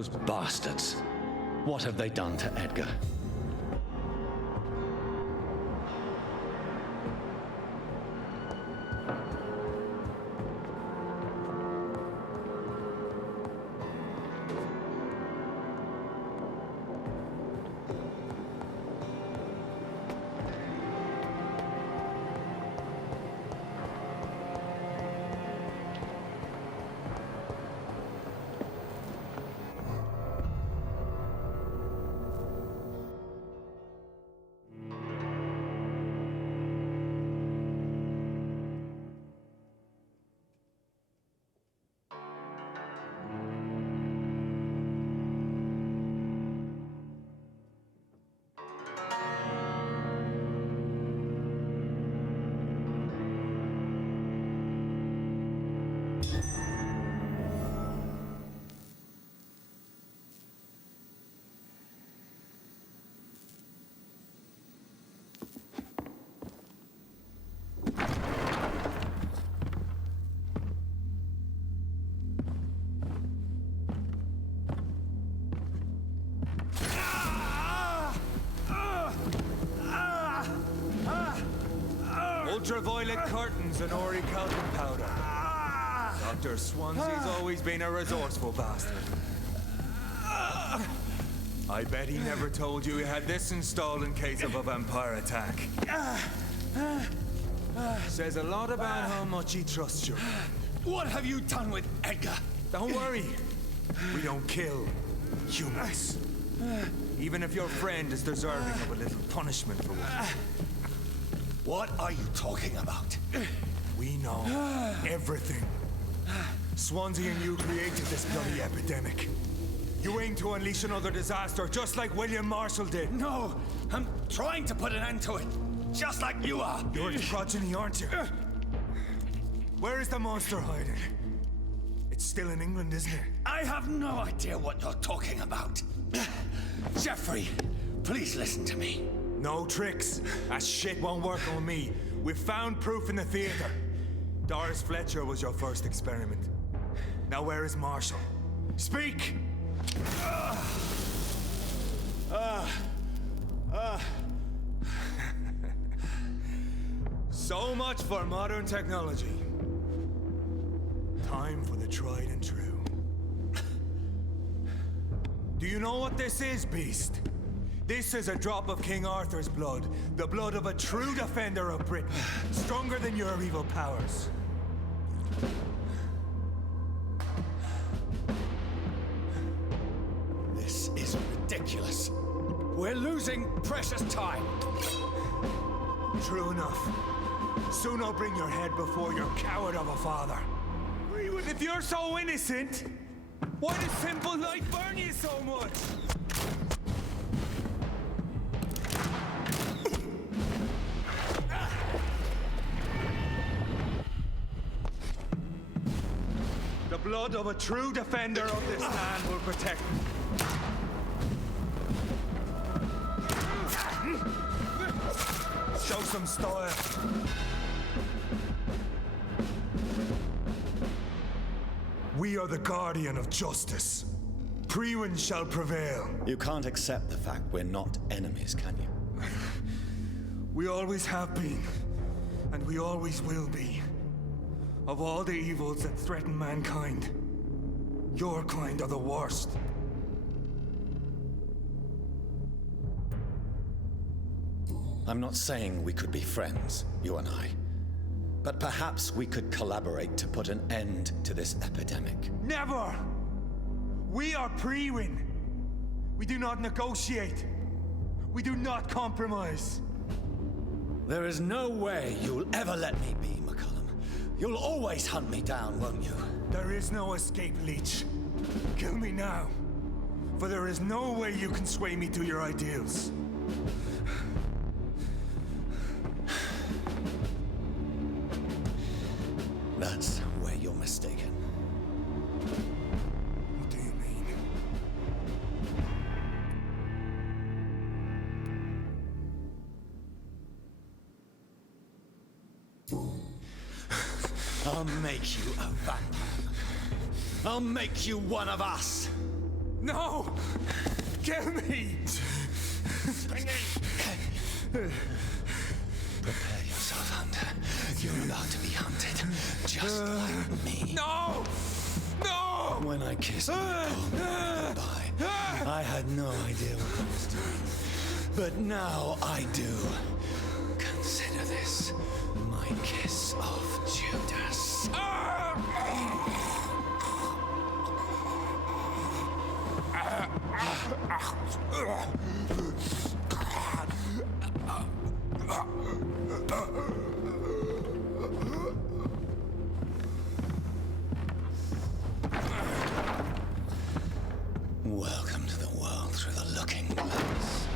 Those bastards. What have they done to Edgar? Ultraviolet curtains and orichalcum powder. Dr. Swansea's always been a resourceful bastard. I bet he never told you he had this installed in case of a vampire attack. Says a lot about how much he trusts you. What have you done with Edgar? Don't worry. We don't kill humans. Even if your friend is deserving of a little punishment for what. What are you talking about? We know everything. Swansea and you created this bloody epidemic. You aim to unleash another disaster, just like William Marshall did. No, I'm trying to put an end to it, just like you are. You're its progeny, aren't you? Where is the monster hiding? It's still in England, isn't it? I have no idea what you're talking about. Jeffrey, please listen to me. No tricks. That shit won't work on me. We've found proof in the theater. Doris Fletcher was your first experiment. Now where is Marshall? Speak! So much for modern technology. Time for the tried and true. Do you know what this is, Beast? This is a drop of King Arthur's blood. The blood of a true defender of Britain. Stronger than your evil powers. This is ridiculous. We're losing precious time. True enough. Soon I'll bring your head before your coward of a father. If you're so innocent, why does simple life burn you so much? The blood of a true defender of this land will protect me. Show some style. We are the guardian of justice. Priwen shall prevail. You can't accept the fact we're not enemies, can you? We always have been, and we always will be. Of all the evils that threaten mankind, your kind are the worst. I'm not saying we could be friends, you and I. But perhaps we could collaborate to put an end to this epidemic. Never! We are Priwen. We do not negotiate. We do not compromise. There is no way you'll ever let me be, McCullum. You'll always hunt me down, won't you? There is no escape, Leech. Kill me now. For there is no way you can sway me to your ideals. That's where you're mistaken. What do you mean? I'll make you a vampire. I'll make you one of us. No! Kill me! Prepare yourself, Hunter. You're about to be hunted, just like me. No! No! When I kissed you goodbye, I had no idea what I was doing. But now I do. Consider this my kiss of Judas. Welcome to the world through the looking glass.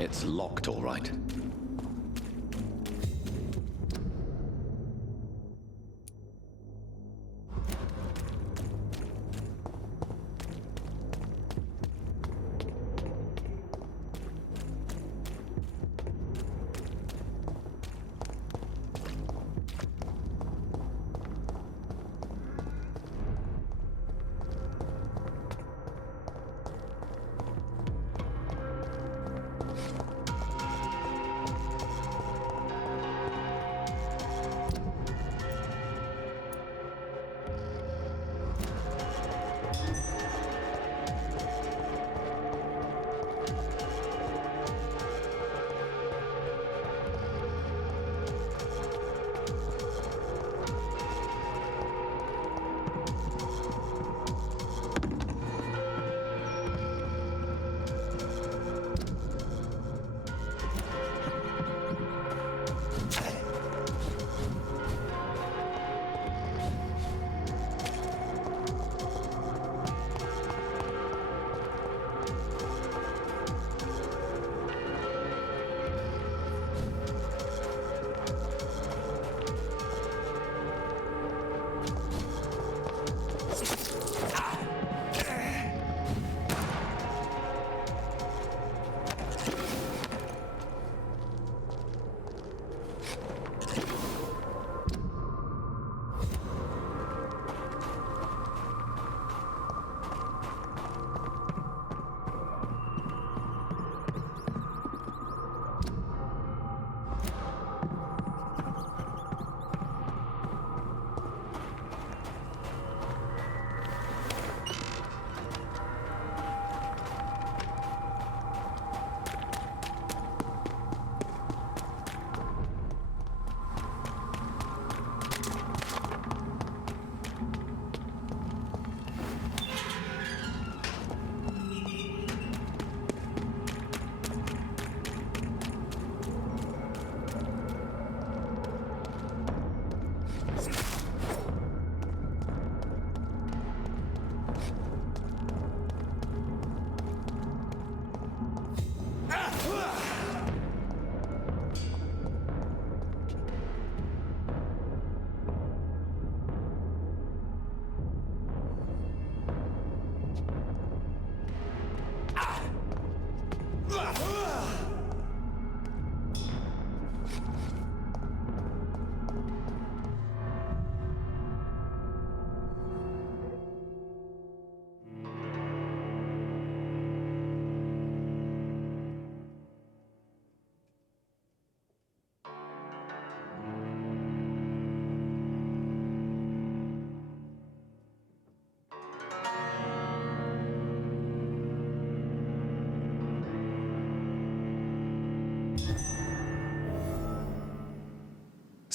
It's locked, all right.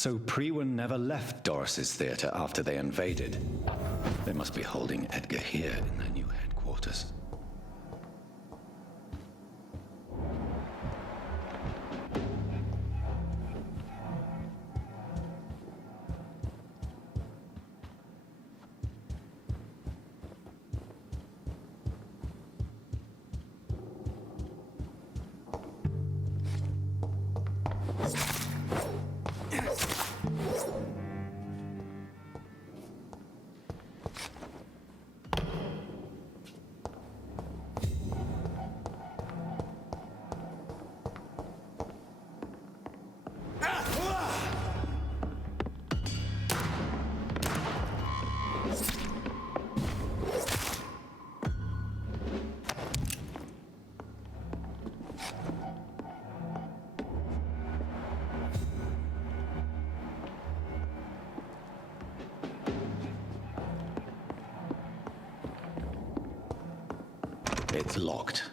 So Prewen never left Doris's theater after they invaded. They must be holding Edgar here in their new headquarters. It's locked.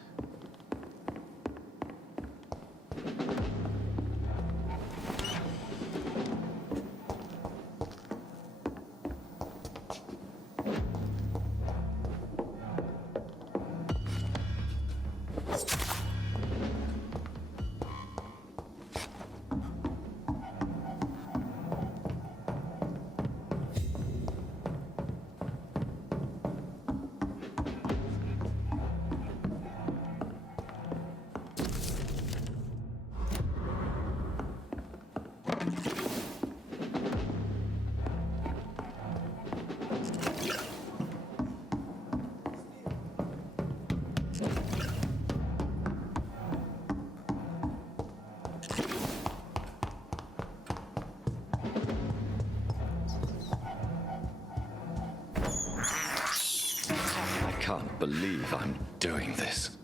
I can't believe I'm doing this.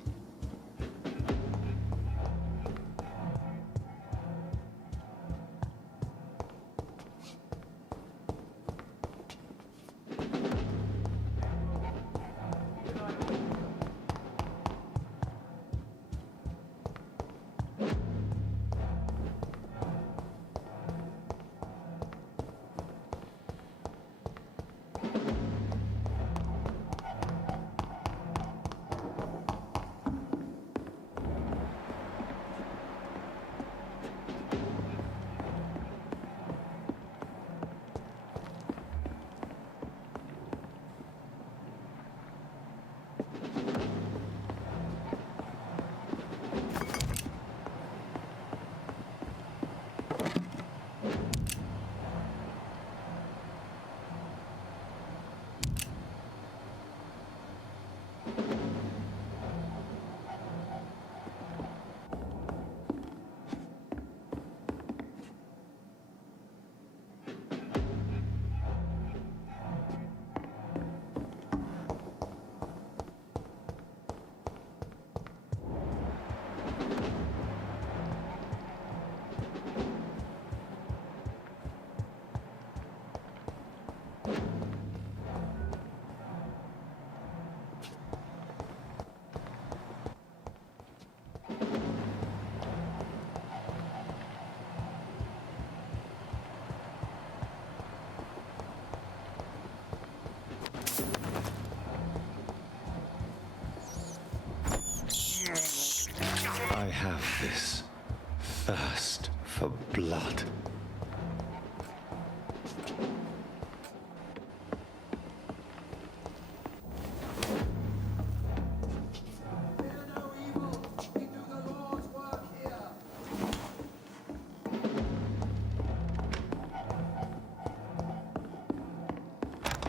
I have this thirst for blood.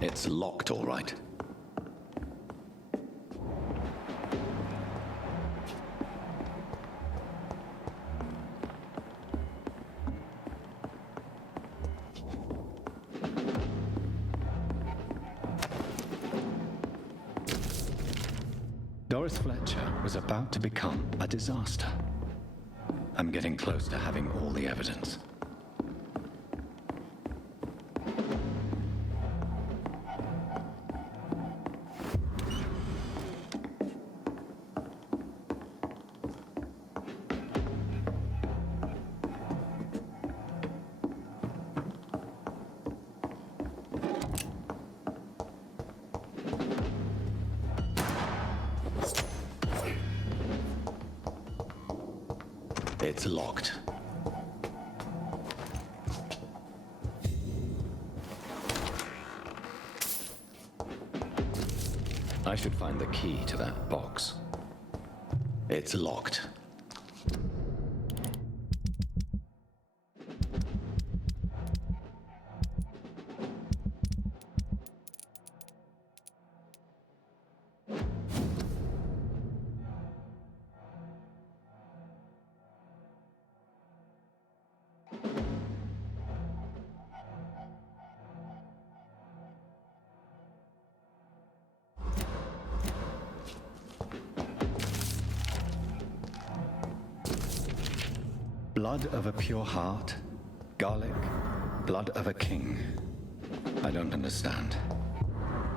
It's locked, all right. Doris Fletcher was about to become a disaster. I'm getting close to having all the evidence. It's locked. I should find the key to that box. It's locked. Blood of a pure heart, garlic, blood of a king. I don't understand.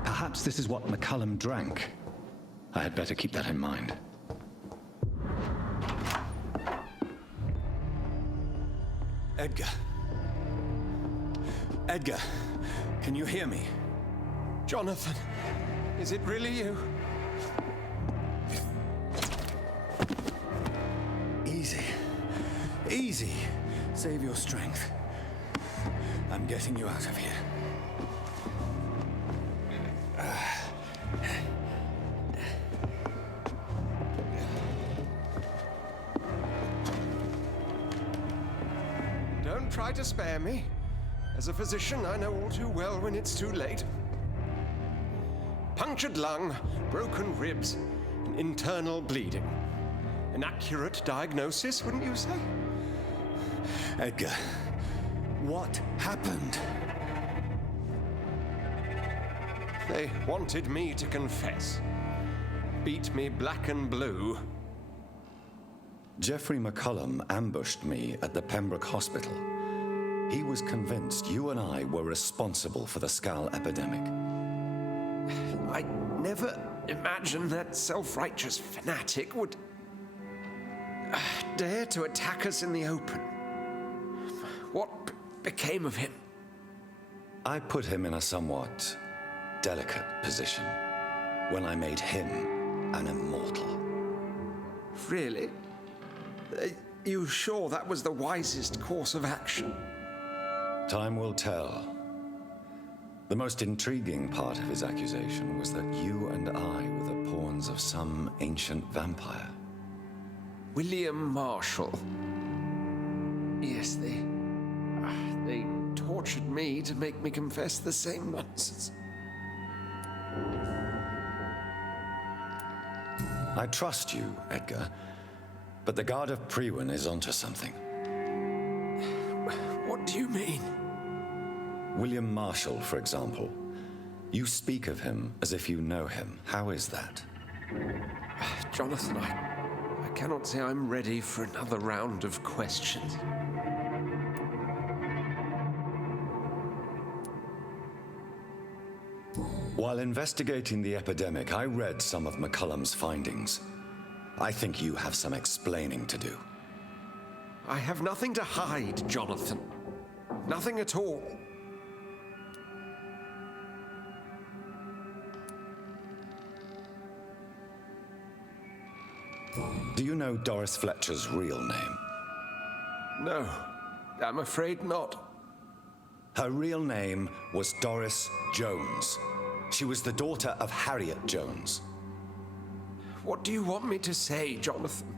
Perhaps this is what McCullum drank. I had better keep that in mind. Edgar. Edgar, can you hear me? Jonathan, is it really you? Easy. Easy. Save your strength. I'm getting you out of here. Don't try to spare me. As a physician, I know all too well when it's too late. Punctured lung, broken ribs, and internal bleeding. An accurate diagnosis, wouldn't you say? Edgar, what happened? They wanted me to confess. Beat me black and blue. Jeffrey McCullum ambushed me at the Pembroke Hospital. He was convinced you and I were responsible for the Skal epidemic. I never imagined that self-righteous fanatic would dare to attack us in the open. What became of him? I put him in a somewhat delicate position when I made him an immortal. Really? You sure that was the wisest course of action? Time will tell. The most intriguing part of his accusation was that you and I were the pawns of some ancient vampire. William Marshall. Yes, they tortured me to make me confess the same nonsense. I trust you, Edgar, but the Guard of Priwen is onto something. What do you mean? William Marshall, for example. You speak of him as if you know him. How is that? Jonathan, I cannot say I'm ready for another round of questions. While investigating the epidemic, I read some of McCullum's findings. I think you have some explaining to do. I have nothing to hide, Jonathan. Nothing at all. Do you know Doris Fletcher's real name? No, I'm afraid not. Her real name was Doris Jones. She was the daughter of Harriet Jones. What do you want me to say, Jonathan?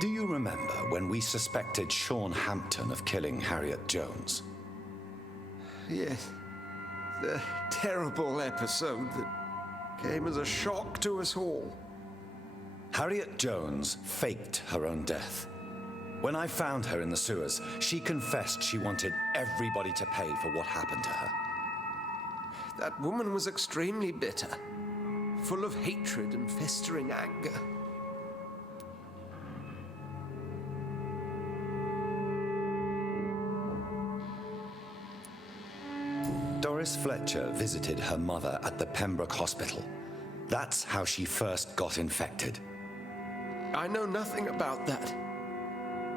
Do you remember when we suspected Sean Hampton of killing Harriet Jones? Yes. The terrible episode that came as a shock to us all. Harriet Jones faked her own death. When I found her in the sewers, she confessed she wanted everybody to pay for what happened to her. That woman was extremely bitter, full of hatred and festering anger. Doris Fletcher visited her mother at the Pembroke Hospital. That's how she first got infected. I know nothing about that.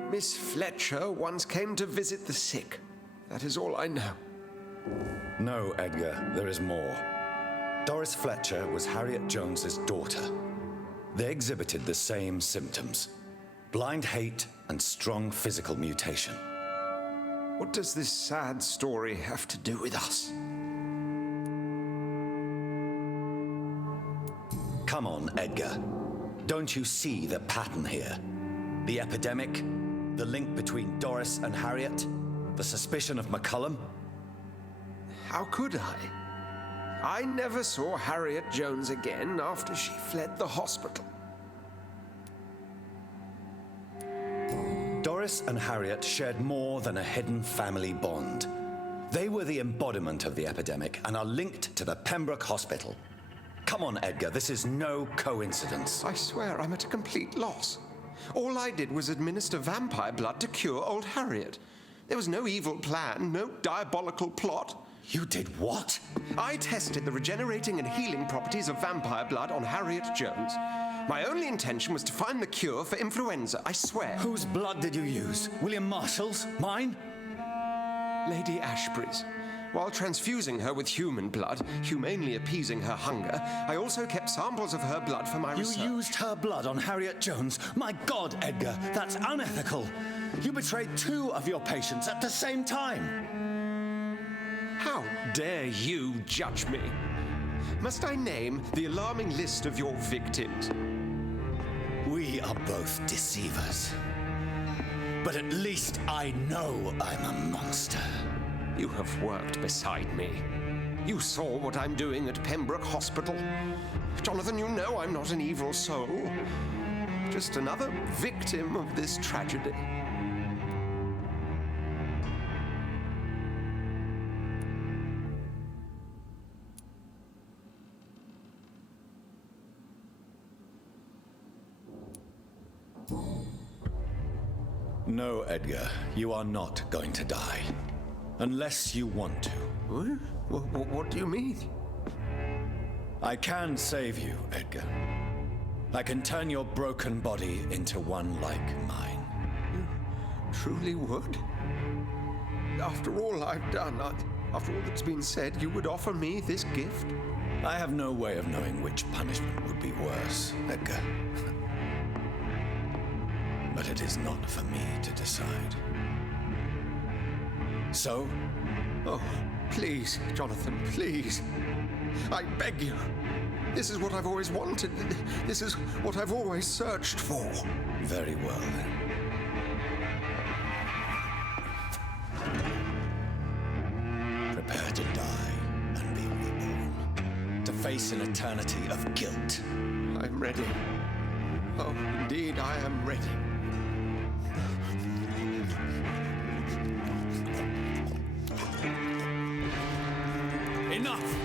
Miss Fletcher once came to visit the sick. That is all I know. No, Edgar, there is more. Doris Fletcher was Harriet Jones's daughter. They exhibited the same symptoms: blind hate and strong physical mutation. What does this sad story have to do with us? Come on, Edgar. Don't you see the pattern here? The epidemic, the link between Doris and Harriet, the suspicion of McCullum? How could I? I never saw Harriet Jones again after she fled the hospital. Doris and Harriet shared more than a hidden family bond. They were the embodiment of the epidemic and are linked to the Pembroke Hospital. Come on, Edgar, this is no coincidence. I swear I'm at a complete loss. All I did was administer vampire blood to cure old Harriet. There was no evil plan, no diabolical plot. You did what? I tested the regenerating and healing properties of vampire blood on Harriet Jones. My only intention was to find the cure for influenza, I swear. Whose blood did you use? William Marshall's? Mine? Lady Ashbury's. While transfusing her with human blood, humanely appeasing her hunger, I also kept samples of her blood for my research. You used her blood on Harriet Jones? My God, Edgar, that's unethical. You betrayed 2 of your patients at the same time. How dare you judge me? Must I name the alarming list of your victims? We are both deceivers. But at least I know I'm a monster. You have worked beside me. You saw what I'm doing at Pembroke Hospital. Jonathan, you know I'm not an evil soul. Just another victim of this tragedy. No, Edgar, you are not going to die. Unless you want to. What do you mean? I can save you, Edgar. I can turn your broken body into one like mine. You truly would? After all I've done, after all that's been said, you would offer me this gift? I have no way of knowing which punishment would be worse, Edgar. But it is not for me to decide. So? Oh, please, Jonathan, please. I beg you. This is what I've always wanted. This is what I've always searched for. Very well, then. Prepare to die and be reborn. To face an eternity of guilt. I'm ready. Oh, indeed, I am ready. Enough!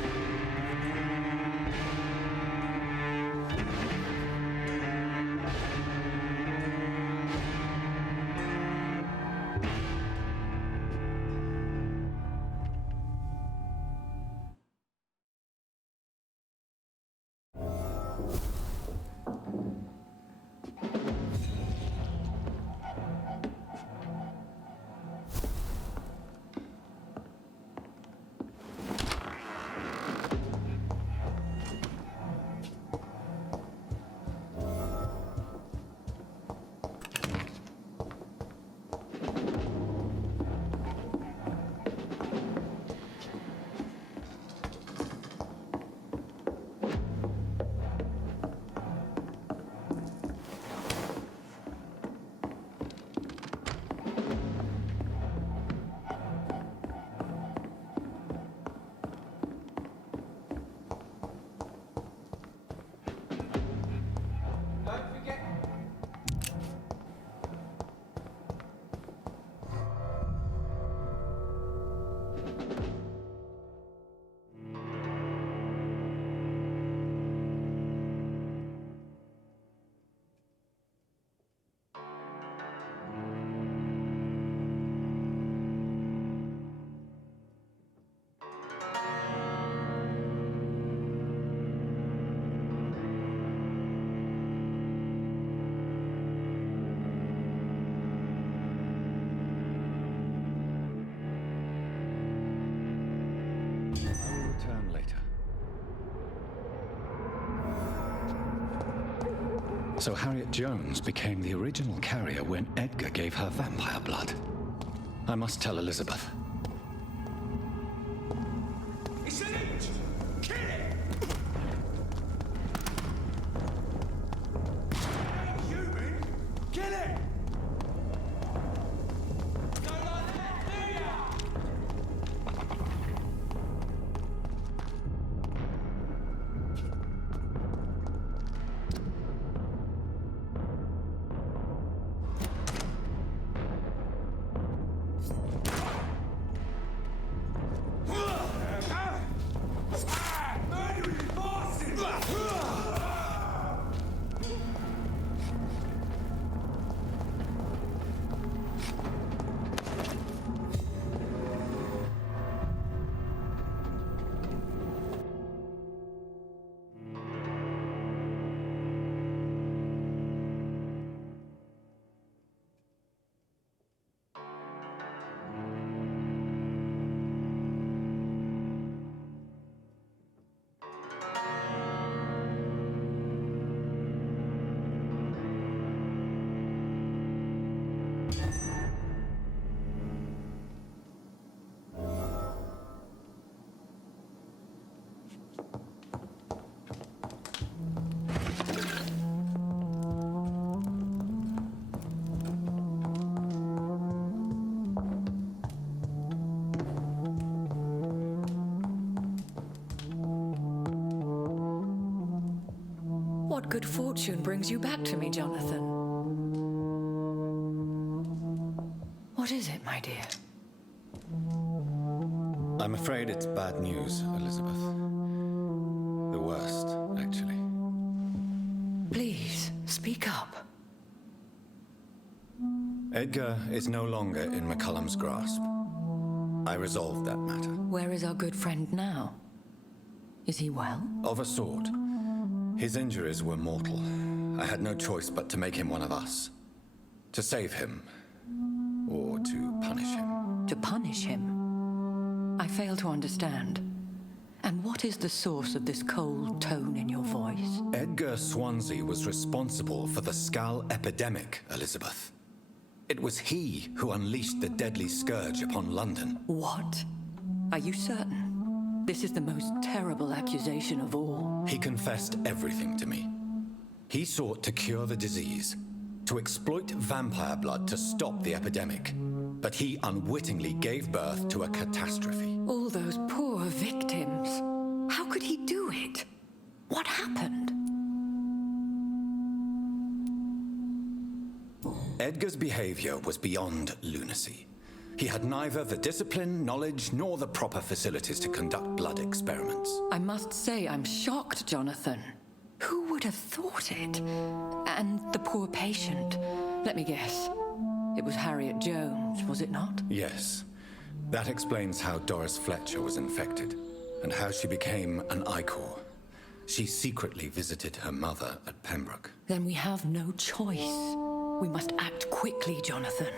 So Harriet Jones became the original carrier when Edgar gave her vampire blood. I must tell Elizabeth. It's an leech! Kill it! Human! Kill it! Don't like that, do ya? What good fortune brings you back to me, Jonathan? What is it, my dear? I'm afraid it's bad news, Elizabeth. The worst, actually. Please, speak up. Edgar is no longer in McCullum's grasp. I resolved that matter. Where is our good friend now? Is he well? Of a sort. His injuries were mortal. I had no choice but to make him one of us. To save him. Or to punish him. To punish him? I fail to understand. And what is the source of this cold tone in your voice? Edgar Swansea was responsible for the Skull epidemic, Elizabeth. It was he who unleashed the deadly scourge upon London. What? Are you certain? This is the most terrible accusation of all. He confessed everything to me. He sought to cure the disease, to exploit vampire blood to stop the epidemic. But he unwittingly gave birth to a catastrophe. All those poor victims. How could he do it? What happened? Edgar's behavior was beyond lunacy. He had neither the discipline, knowledge, nor the proper facilities to conduct blood experiments. I must say I'm shocked, Jonathan. Who would have thought it? And the poor patient. Let me guess. It was Harriet Jones, was it not? Yes. That explains how Doris Fletcher was infected, and how she became an Ichor. She secretly visited her mother at Pembroke. Then we have no choice. We must act quickly, Jonathan.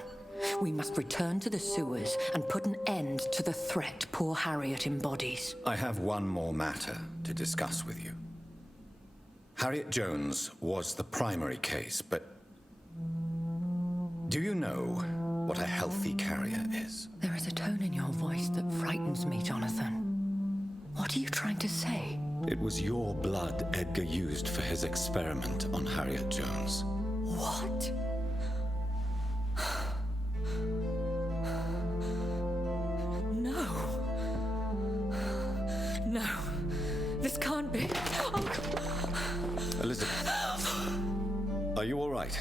We must return to the sewers and put an end to the threat poor Harriet embodies. I have one more matter to discuss with you. Harriet Jones was the primary case, but do you know what a healthy carrier is? There is a tone in your voice that frightens me, Jonathan. What are you trying to say? It was your blood Edgar used for his experiment on Harriet Jones. What? No. No. This can't be. Oh. Elizabeth, are you all right?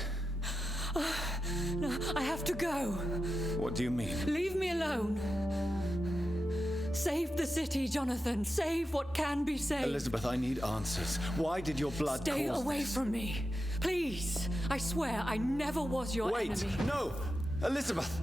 No, I have to go. What do you mean? Leave me alone. Save the city, Jonathan. Save what can be saved. Elizabeth, I need answers. Why did your blood Stay cause away this? from me. Please. I swear I never was your Wait! enemy. No! Elizabeth!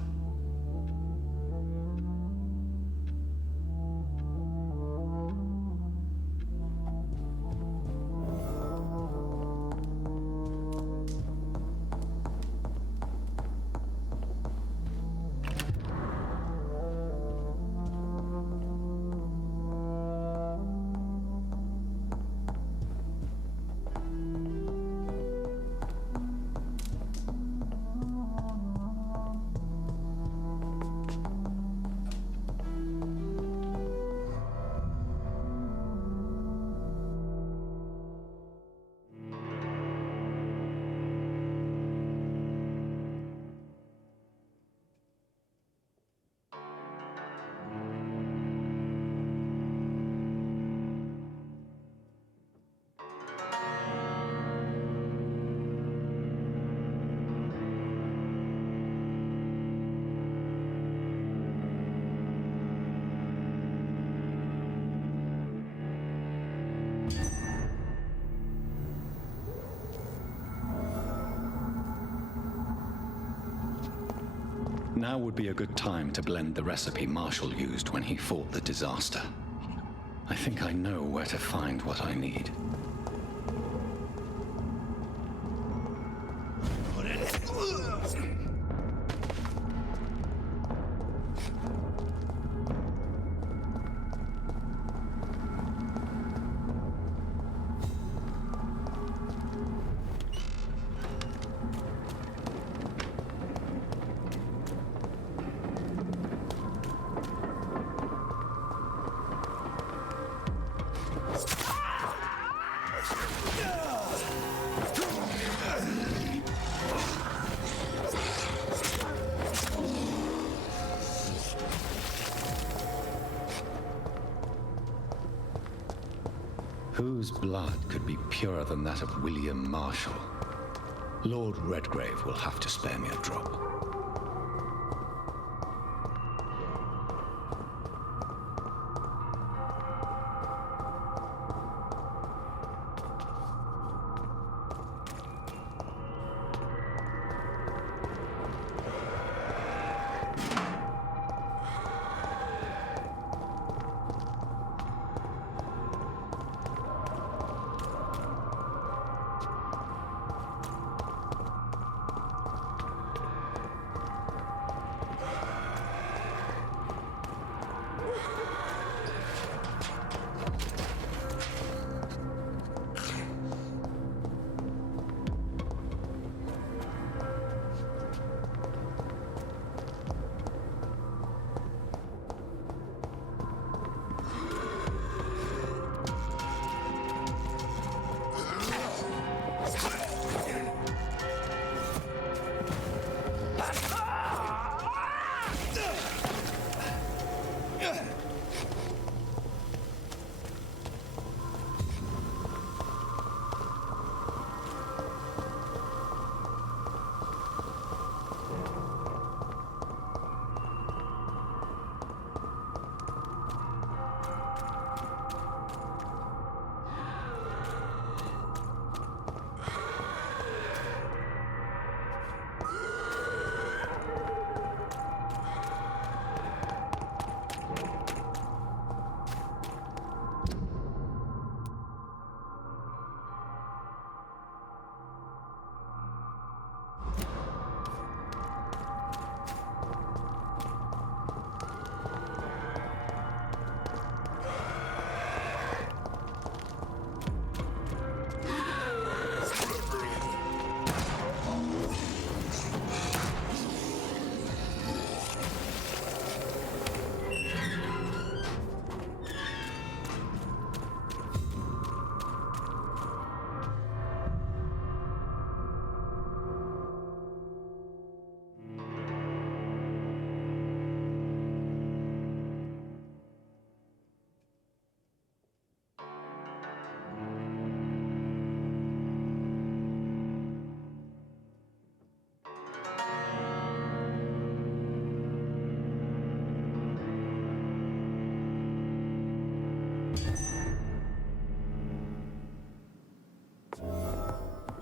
Now would be a good time to blend the recipe Marshall used when he fought the disaster. I think I know where to find what I need. Whose blood could be purer than that of William Marshall? Lord Redgrave will have to spare me a drop.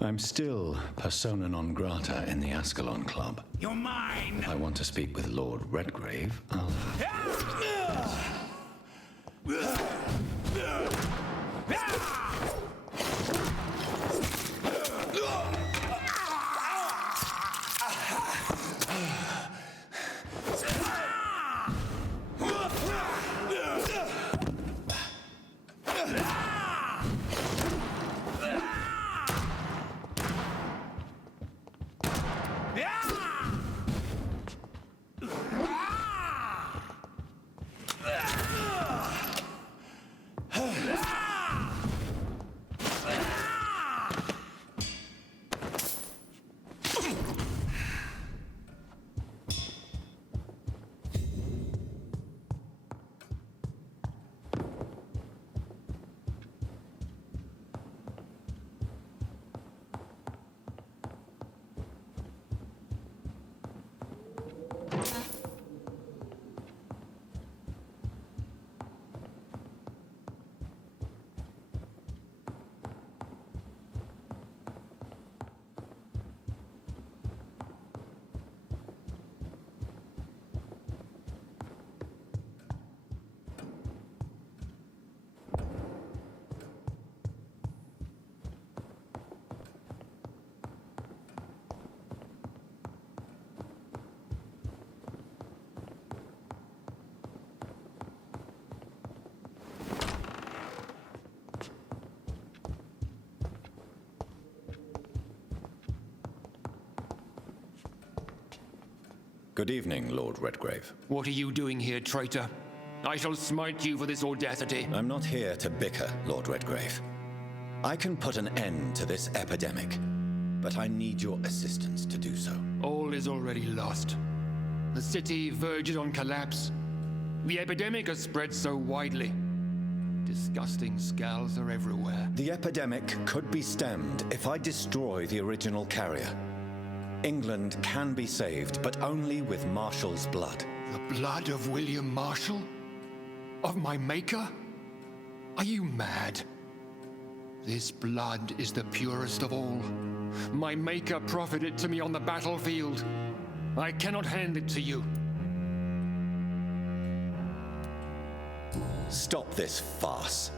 I'm still persona non grata in the Ascalon Club. You're mine! I want to speak with Lord Redgrave. I'll Yeah! Good evening, Lord Redgrave. What are you doing here, traitor? I shall smite you for this audacity. I'm not here to bicker, Lord Redgrave. I can put an end to this epidemic, but I need your assistance to do so. All is already lost. The city verges on collapse. The epidemic has spread so widely. Disgusting scals are everywhere. The epidemic could be stemmed if I destroy the original carrier. England can be saved, but only with Marshall's blood. The blood of William Marshall? Of my maker? Are you mad? This blood is the purest of all. My maker proffered it to me on the battlefield. I cannot hand it to you. Stop this farce.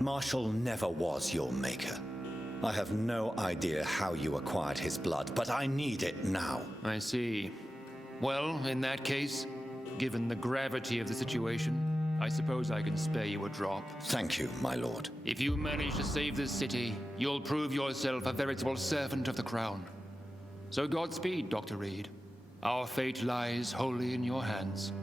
Marshall never was your maker. I have no idea how you acquired his blood, but I need it now. I see. Well, in that case, given the gravity of the situation, I suppose I can spare you a drop. Thank you, my lord. If you manage to save this city, you'll prove yourself a veritable servant of the crown. So Godspeed, Dr. Reed. Our fate lies wholly in your hands.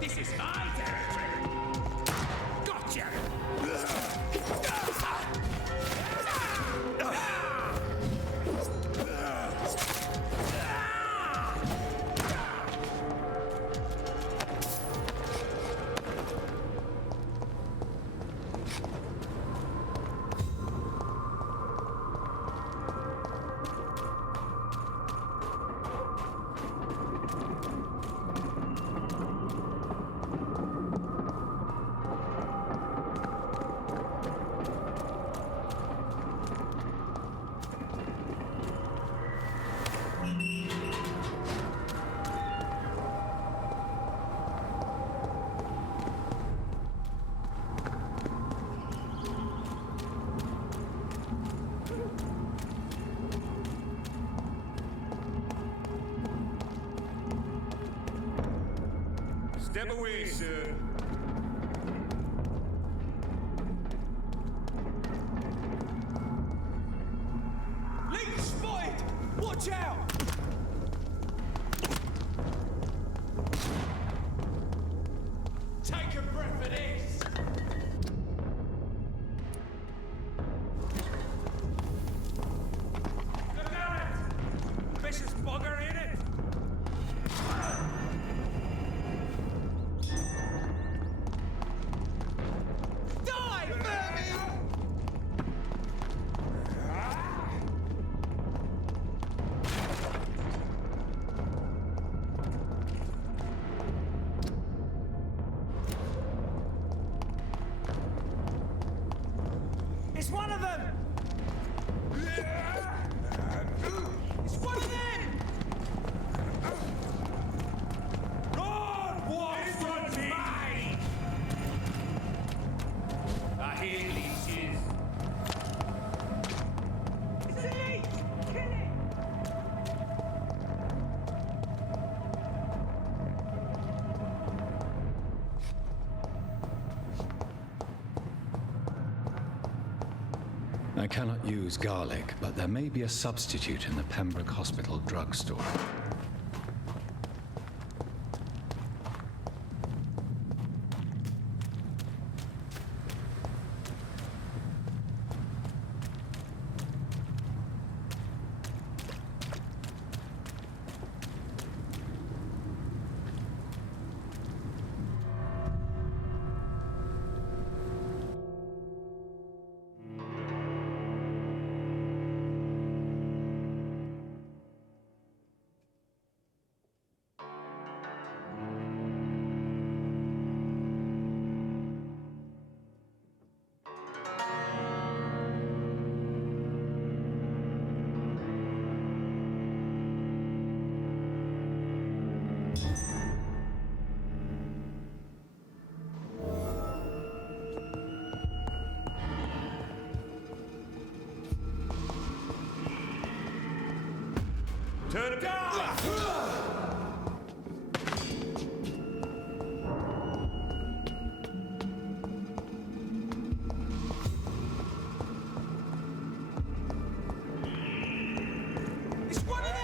This is my territory! Gotcha! Step away, sir. Leech spotted! Watch out! Take a breath of this! Look out! Vicious bugger in it! It's one of them! It's one of them! Lord, what's mine? I hear leeches. It's a leech! Kill it! I cannot use garlic, but there may be a substitute in the Pembroke Hospital drugstore. Turn it down! It's one of them!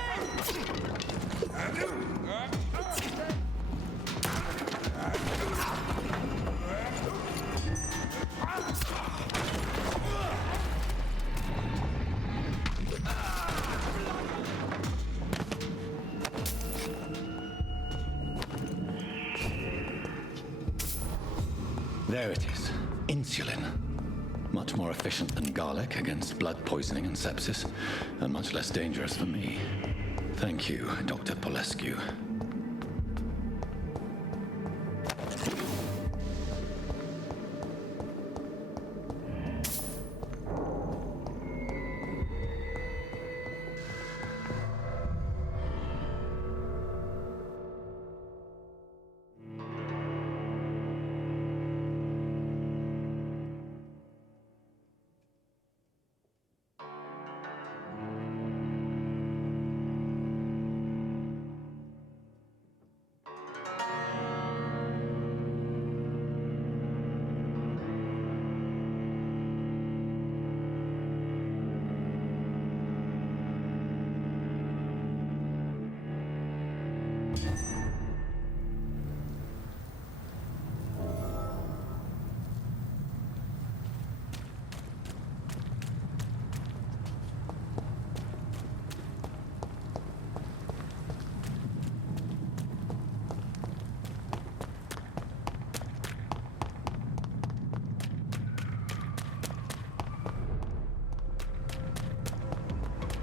There it is. Insulin. Much more efficient than garlic against blood poisoning and sepsis, and much less dangerous for me. Thank you, Dr. Polescu.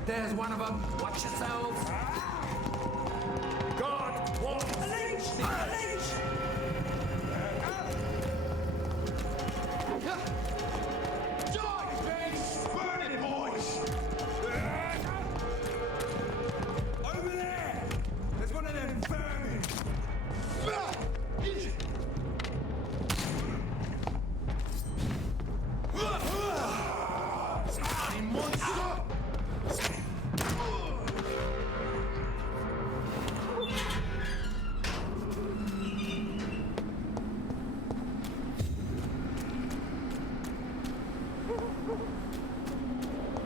There's one of them. Watch yourselves. God, what? A leech! A leech! Die, beast! Burn it, boys! Over there! There's one of them vermin! Bloody monster!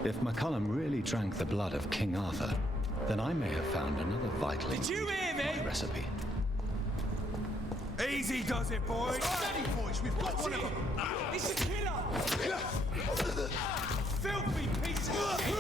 If McCullum really drank the blood of King Arthur, then I may have found another vital ingredient hear me? in my recipe. Easy does it, boys! Steady, boys, we've got one of them. It's a killer! Filthy piece of shit!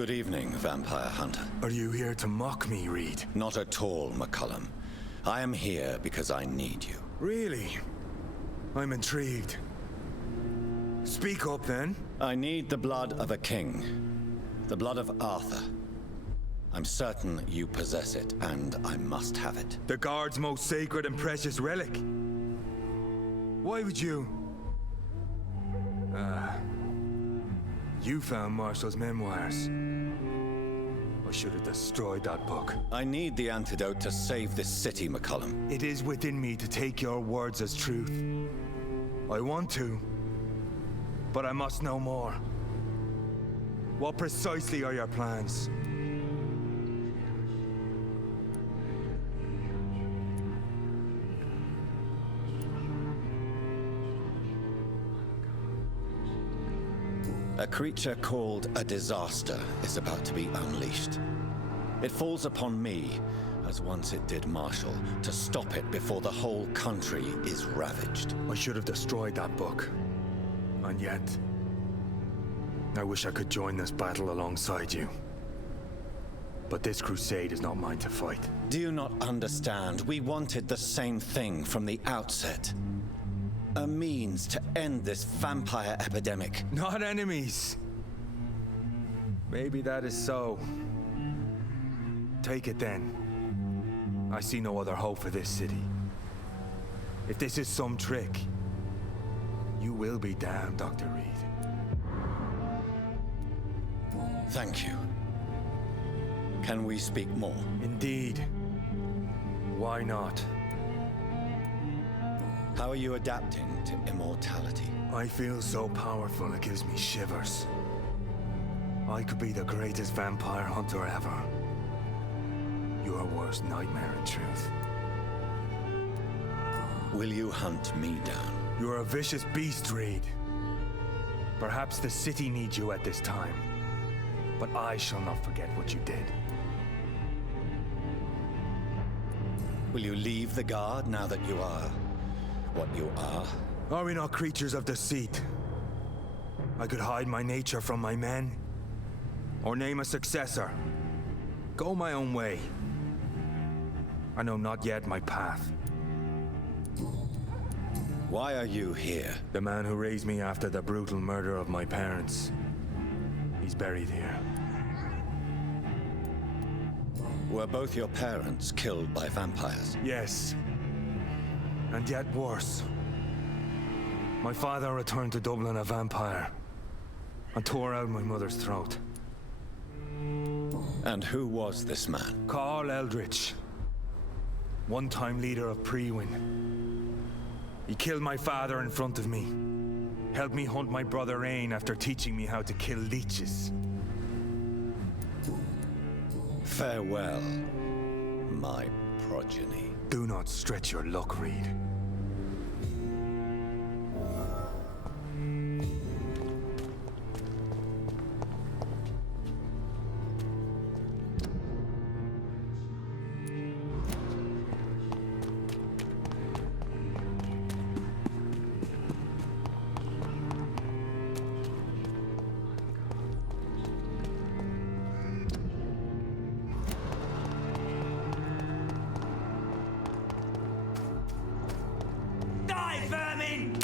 Good evening, Vampire Hunter. Are you here to mock me, Reed? Not at all, McCullum. I am here because I need you. Really? I'm intrigued. Speak up, then. I need the blood of a king. The blood of Arthur. I'm certain you possess it, and I must have it. The Guard's most sacred and precious relic. Why would you... You found Marshall's memoirs. I should have destroyed that book. I need the antidote to save this city, McCullum. It is within me to take your words as truth. I want to, but I must know more. What precisely are your plans? A creature called a disaster is about to be unleashed. It falls upon me, as once it did Marshall, to stop it before the whole country is ravaged. I should have destroyed that book. And yet, I wish I could join this battle alongside you. But this crusade is not mine to fight. Do you not understand? We wanted the same thing from the outset. A means to end this vampire epidemic. Not enemies. Maybe that is so. Take it then. I see no other hope for this city. If this is some trick, you will be damned, Dr. Reed. Thank you. Can we speak more? Indeed. Why not? How are you adapting to immortality? I feel so powerful it gives me shivers. I could be the greatest vampire hunter ever. Your worst nightmare, in truth. Will you hunt me down? You're a vicious beast, Reed. Perhaps the city needs you at this time. But I shall not forget what you did. Will you leave the Guard now that you are what you are? Are we not creatures of deceit? I could hide my nature from my men, or name a successor. Go my own way. I know not yet my path. Why are you here? The man who raised me after the brutal murder of my parents. He's buried here. Were both your parents killed by vampires? Yes. And yet worse. My father returned to Dublin a vampire and tore out my mother's throat. And who was this man? Carl Eldritch. One-time leader of Prewin. He killed my father in front of me. Helped me hunt my brother Ain after teaching me how to kill leeches. Farewell, my progeny. Do not stretch your luck, Reed. Die, vermin!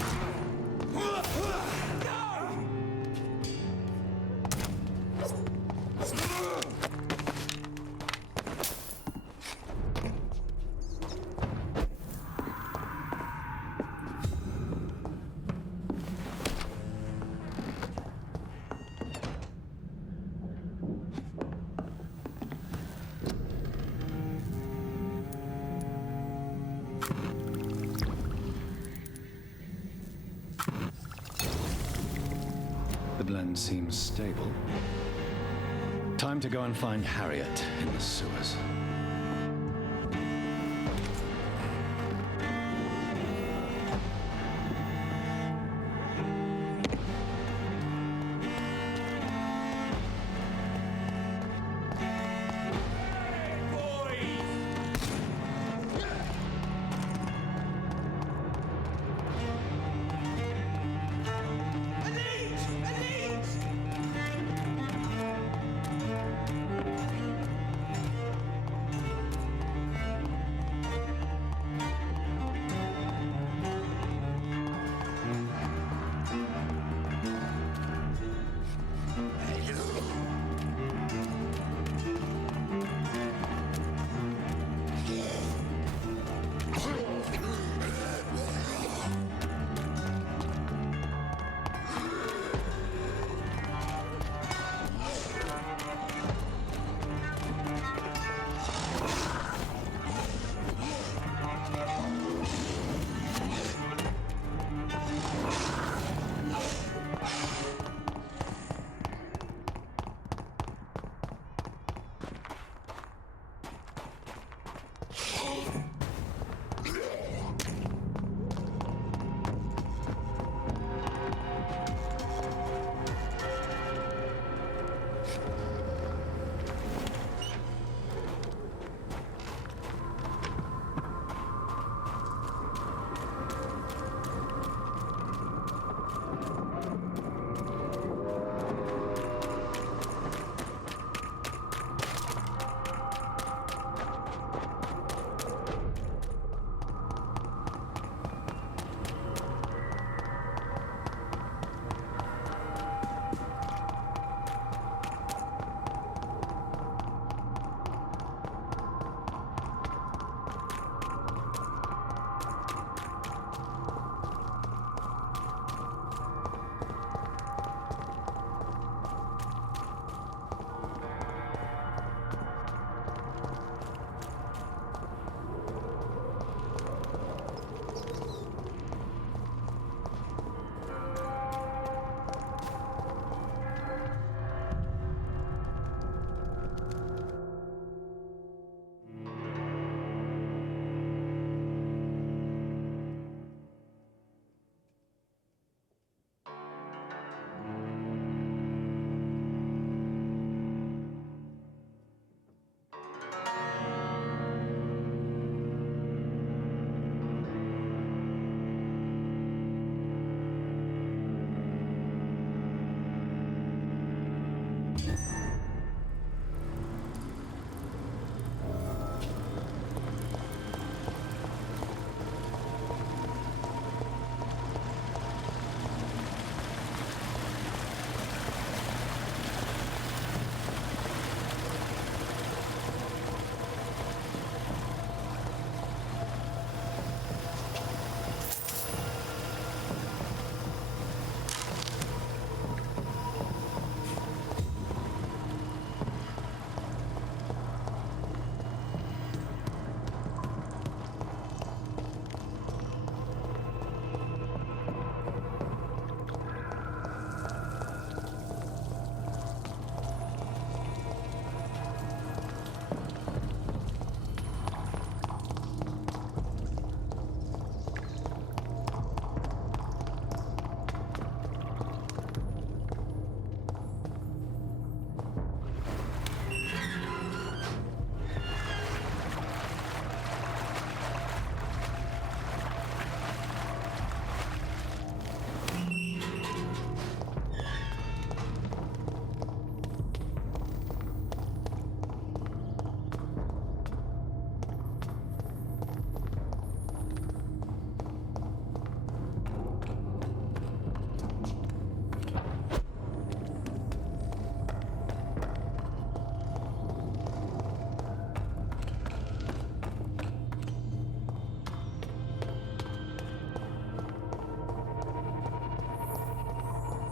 The blend seems stable. Time to go and find Harriet in the sewers.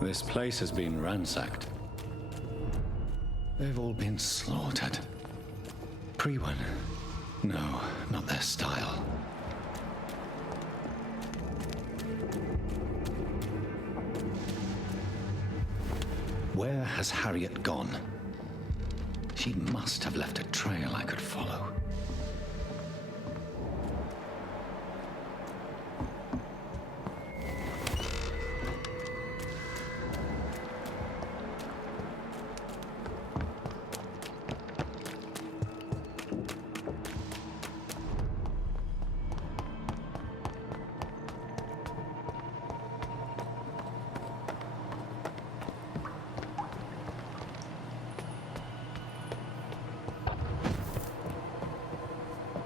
This place has been ransacked. They've all been slaughtered. Pre-one? No, not their style. Where has Harriet gone? She must have left a trail I could follow.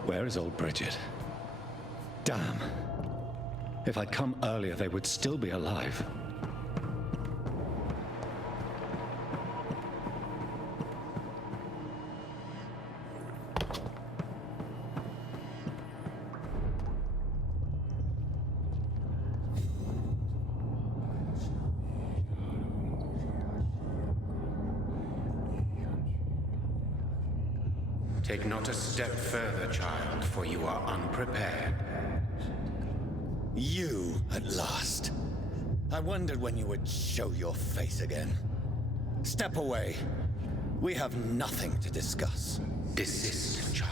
Where is old Bridget? Damn. If I'd come earlier, they would still be alive. Take not a step further, child, for you are unprepared. You, at last. I wondered when you would show your face again. Step away. We have nothing to discuss. Desist, child.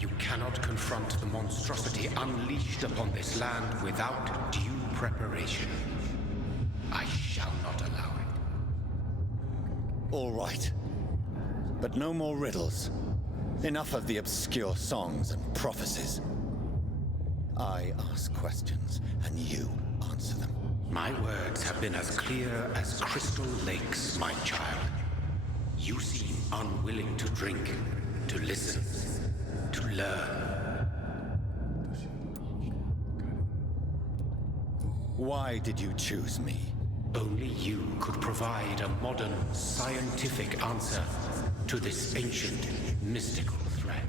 You cannot confront the monstrosity unleashed upon this land without due preparation. I shall not allow it. All right. But no more riddles. Enough of the obscure songs and prophecies. I ask questions, and you answer them. My words have been as clear as crystal lakes, my child. You seem unwilling to drink, to listen, to learn. Why did you choose me? Only you could provide a modern, scientific answer to this ancient, mystical threat.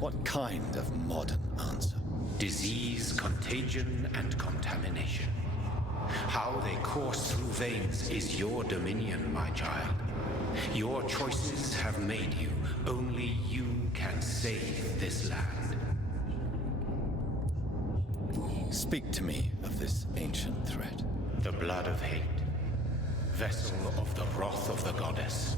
What kind of modern answer? Disease, contagion, and contamination. How they course through veins is your dominion, my child. Your choices have made you. Only you can save this land. Speak to me of this ancient threat. The blood of hate. Vessel of the wrath of the goddess.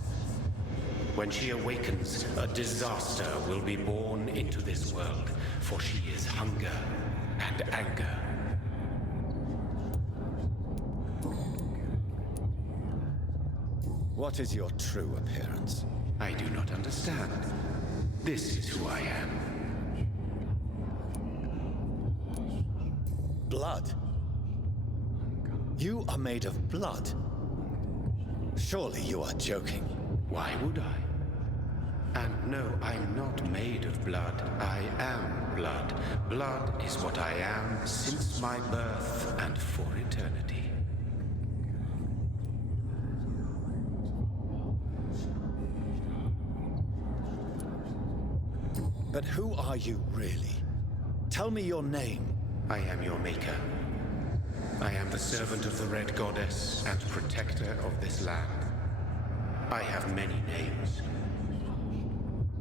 When she awakens, a disaster will be born into this world, for she is hunger and anger. What is your true appearance? I do not understand. This is who I am. Blood? You are made of blood. Surely you are joking. Why would I? And no, I'm not made of blood. I am blood. Blood is what I am since my birth and for eternity. But who are you really? Tell me your name. I am your maker. I am the servant of the Red Goddess and protector of this land. I have many names.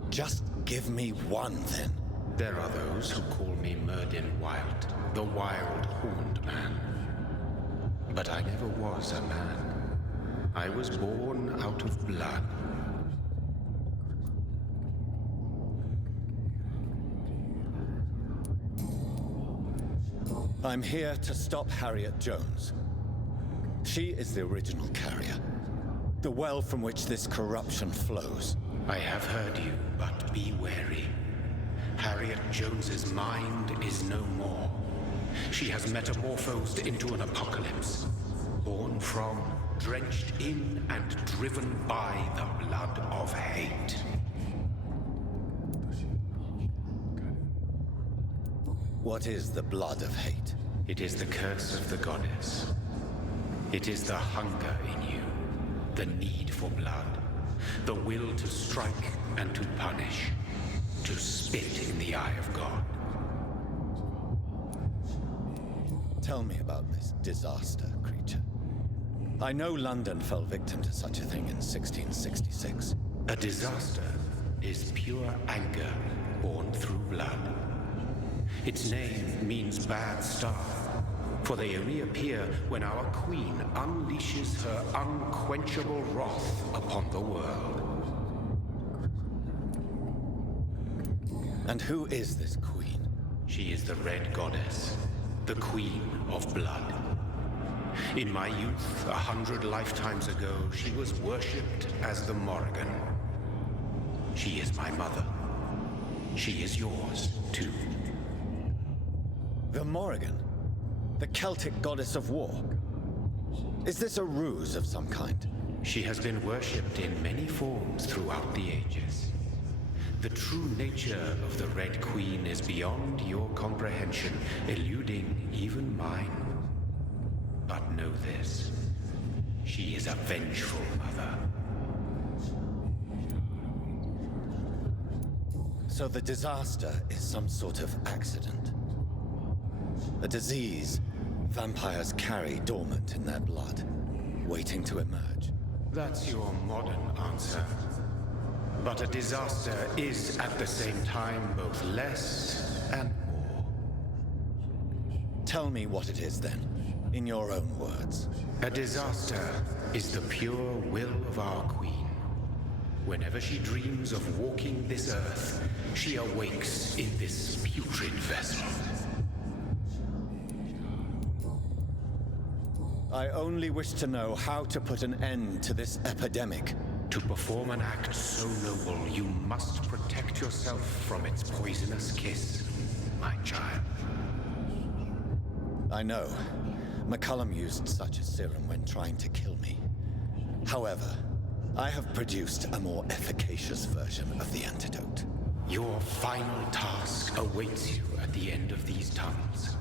Just give me one, then. There are those who call me Merdin Wild, the Wild Horned Man. But I never was a man. I was born out of blood. I'm here to stop Harriet Jones. She is the original carrier. The well from which this corruption flows. I have heard you, but be wary. Harriet Jones's mind is no more. She has metamorphosed into an apocalypse. Born from, drenched in, and driven by the blood of hate. What is the blood of hate? It is the curse of the goddess. It is the hunger in you, the need for blood, the will to strike and to punish, to spit in the eye of God. Tell me about this disaster, creature. I know London fell victim to such a thing in 1666. A disaster is pure anger born through blood. Its name means bad star, for they only appear when our queen unleashes her unquenchable wrath upon the world. And who is this queen? She is the Red Goddess, the Queen of Blood. In my youth, 100 lifetimes ago, she was worshipped as the Morrigan. She is my mother. She is yours, too. The Morrigan? The Celtic goddess of war? Is this a ruse of some kind? She has been worshipped in many forms throughout the ages. The true nature of the Red Queen is beyond your comprehension, eluding even mine. But know this, she is a vengeful mother. So the disaster is some sort of accident. A disease vampires carry dormant in their blood, waiting to emerge. That's your modern answer. But a disaster is at the same time both less and more. Tell me what it is then, in your own words. A disaster is the pure will of our queen. Whenever she dreams of walking this earth, she awakes in this putrid vessel. I only wish to know how to put an end to this epidemic. To perform an act so noble, you must protect yourself from its poisonous kiss, my child. I know. McCullum used such a serum when trying to kill me. However, I have produced a more efficacious version of the antidote. Your final task awaits you at the end of these tunnels.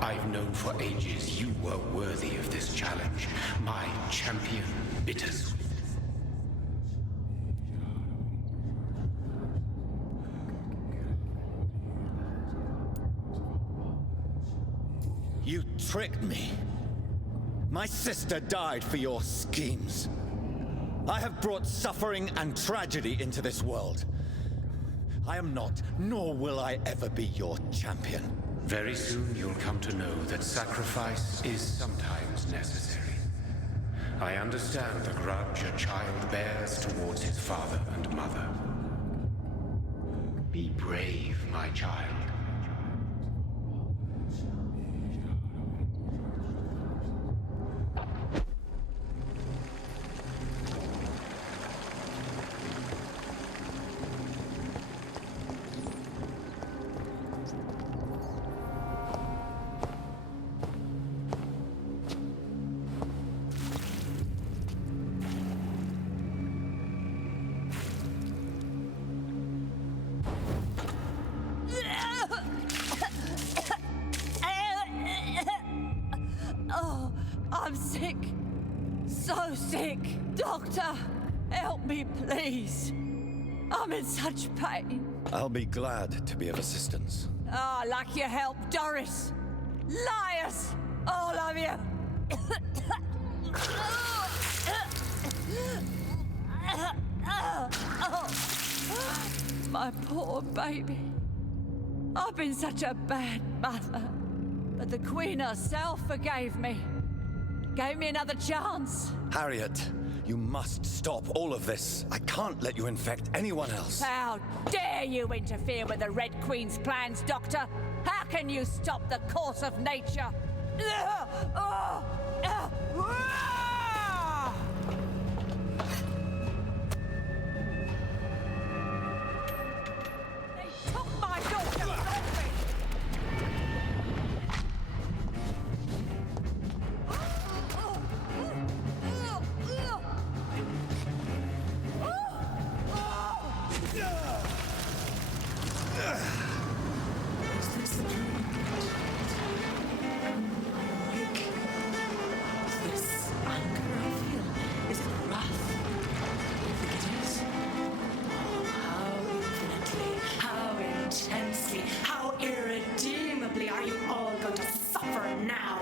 I've known for ages you were worthy of this challenge, my champion, Bittersweet. You tricked me. My sister died for your schemes. I have brought suffering and tragedy into this world. I am not, nor will I ever be your champion. Very soon you'll come to know that sacrifice is sometimes necessary. I understand the grudge a child bears towards his father and mother. Be brave, my child. Oh, I'm sick. So sick. Doctor, help me, please. I'm in such pain. I'll be glad to be of assistance. Ah, like your help, Doris. Liars, all of you. My poor baby. I've been such a bad mother. But the Queen herself forgave me. Gave me another chance. Harriet, you must stop all of this. I can't let you infect anyone else. How dare you interfere with the Red Queen's plans, Doctor? How can you stop the course of nature? They took my daughter from me! Is this the dream? Awake. This anger I feel, is it wrath? I think it is. Oh, how infinitely, how intensely, how irredeemably are you all going to suffer now?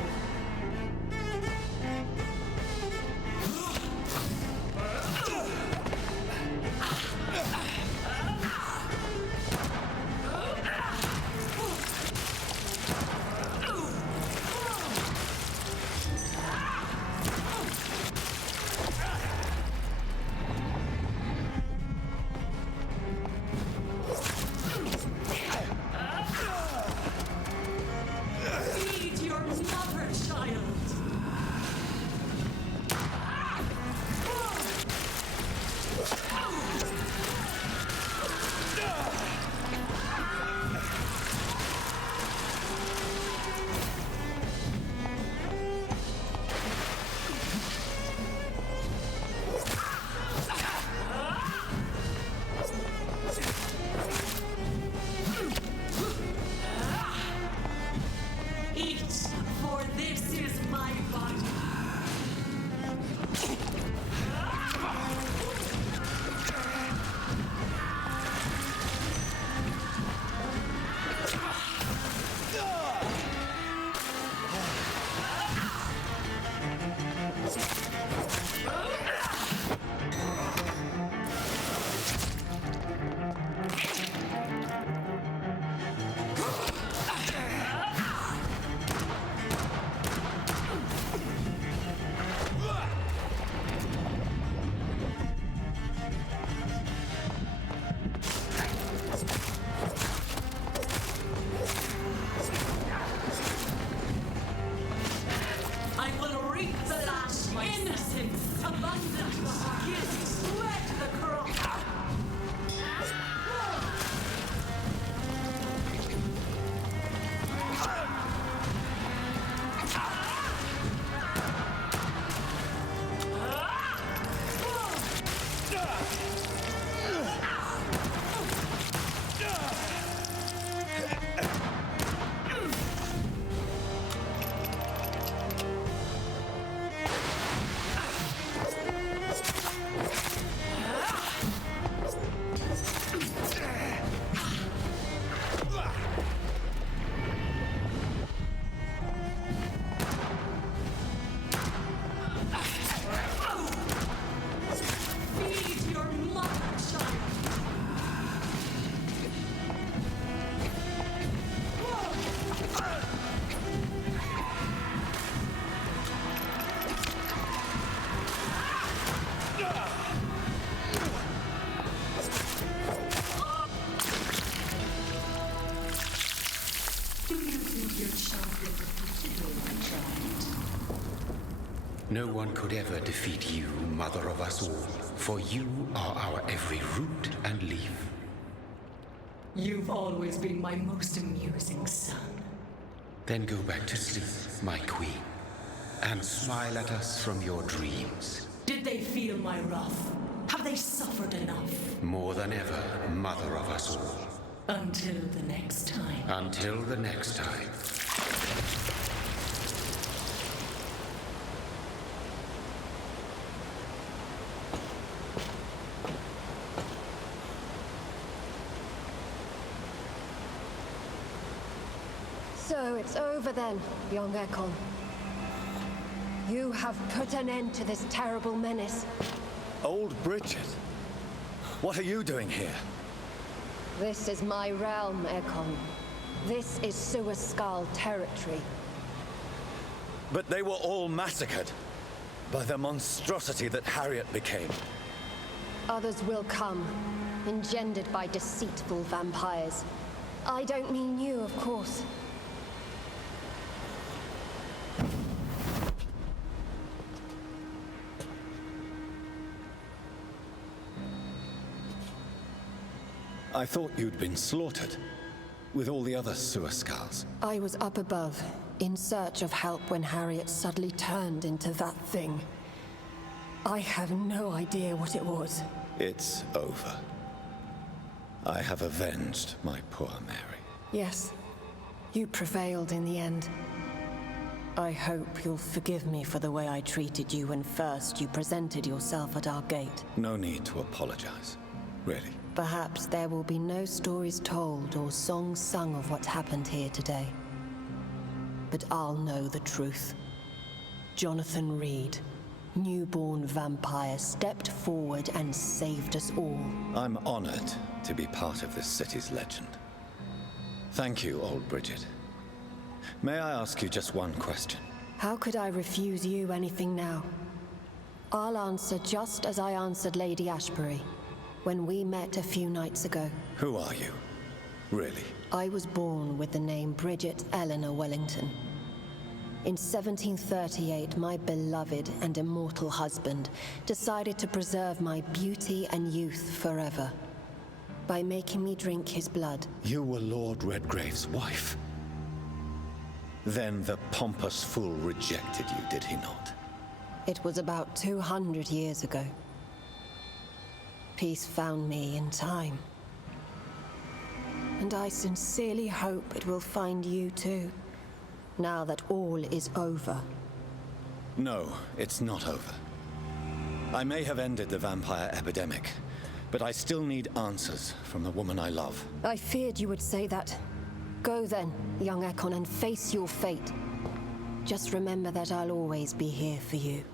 No one could ever defeat you, mother of us all, for you are our every root and leaf. You've always been my most amusing son. Then go back to sleep, my queen, and smile at us from your dreams. Did they feel my wrath? Have they suffered enough? More than ever, mother of us all. Until the next time. Until the next time. So it's over then, young Ekon. You have put an end to this terrible menace. Old Bridget? What are you doing here? This is my realm, Ekon. This is Suaskal territory. But they were all massacred by the monstrosity that Harriet became. Others will come, engendered by deceitful vampires. I don't mean you, of course. I thought you'd been slaughtered, with all the other Suaskals. I was up above, in search of help when Harriet suddenly turned into that thing. I have no idea what it was. It's over. I have avenged my poor Mary. Yes, you prevailed in the end. I hope you'll forgive me for the way I treated you when first you presented yourself at our gate. No need to apologize, really. Perhaps there will be no stories told or songs sung of what happened here today. But I'll know the truth. Jonathan Reed, newborn vampire, stepped forward and saved us all. I'm honored to be part of this city's legend. Thank you, old Bridget. May I ask you just one question? How could I refuse you anything now? I'll answer just as I answered Lady Ashbury when we met a few nights ago. Who are you? Really? I was born with the name Bridget Eleanor Wellington. In 1738, my beloved and immortal husband decided to preserve my beauty and youth forever by making me drink his blood. You were Lord Redgrave's wife. Then the pompous fool rejected you, did he not? It was about 200 years ago. Peace found me in time. And I sincerely hope it will find you too, now that all is over. No, it's not over. I may have ended the vampire epidemic, but I still need answers from the woman I love. I feared you would say that. Go then, young Ekon, and face your fate. Just remember that I'll always be here for you.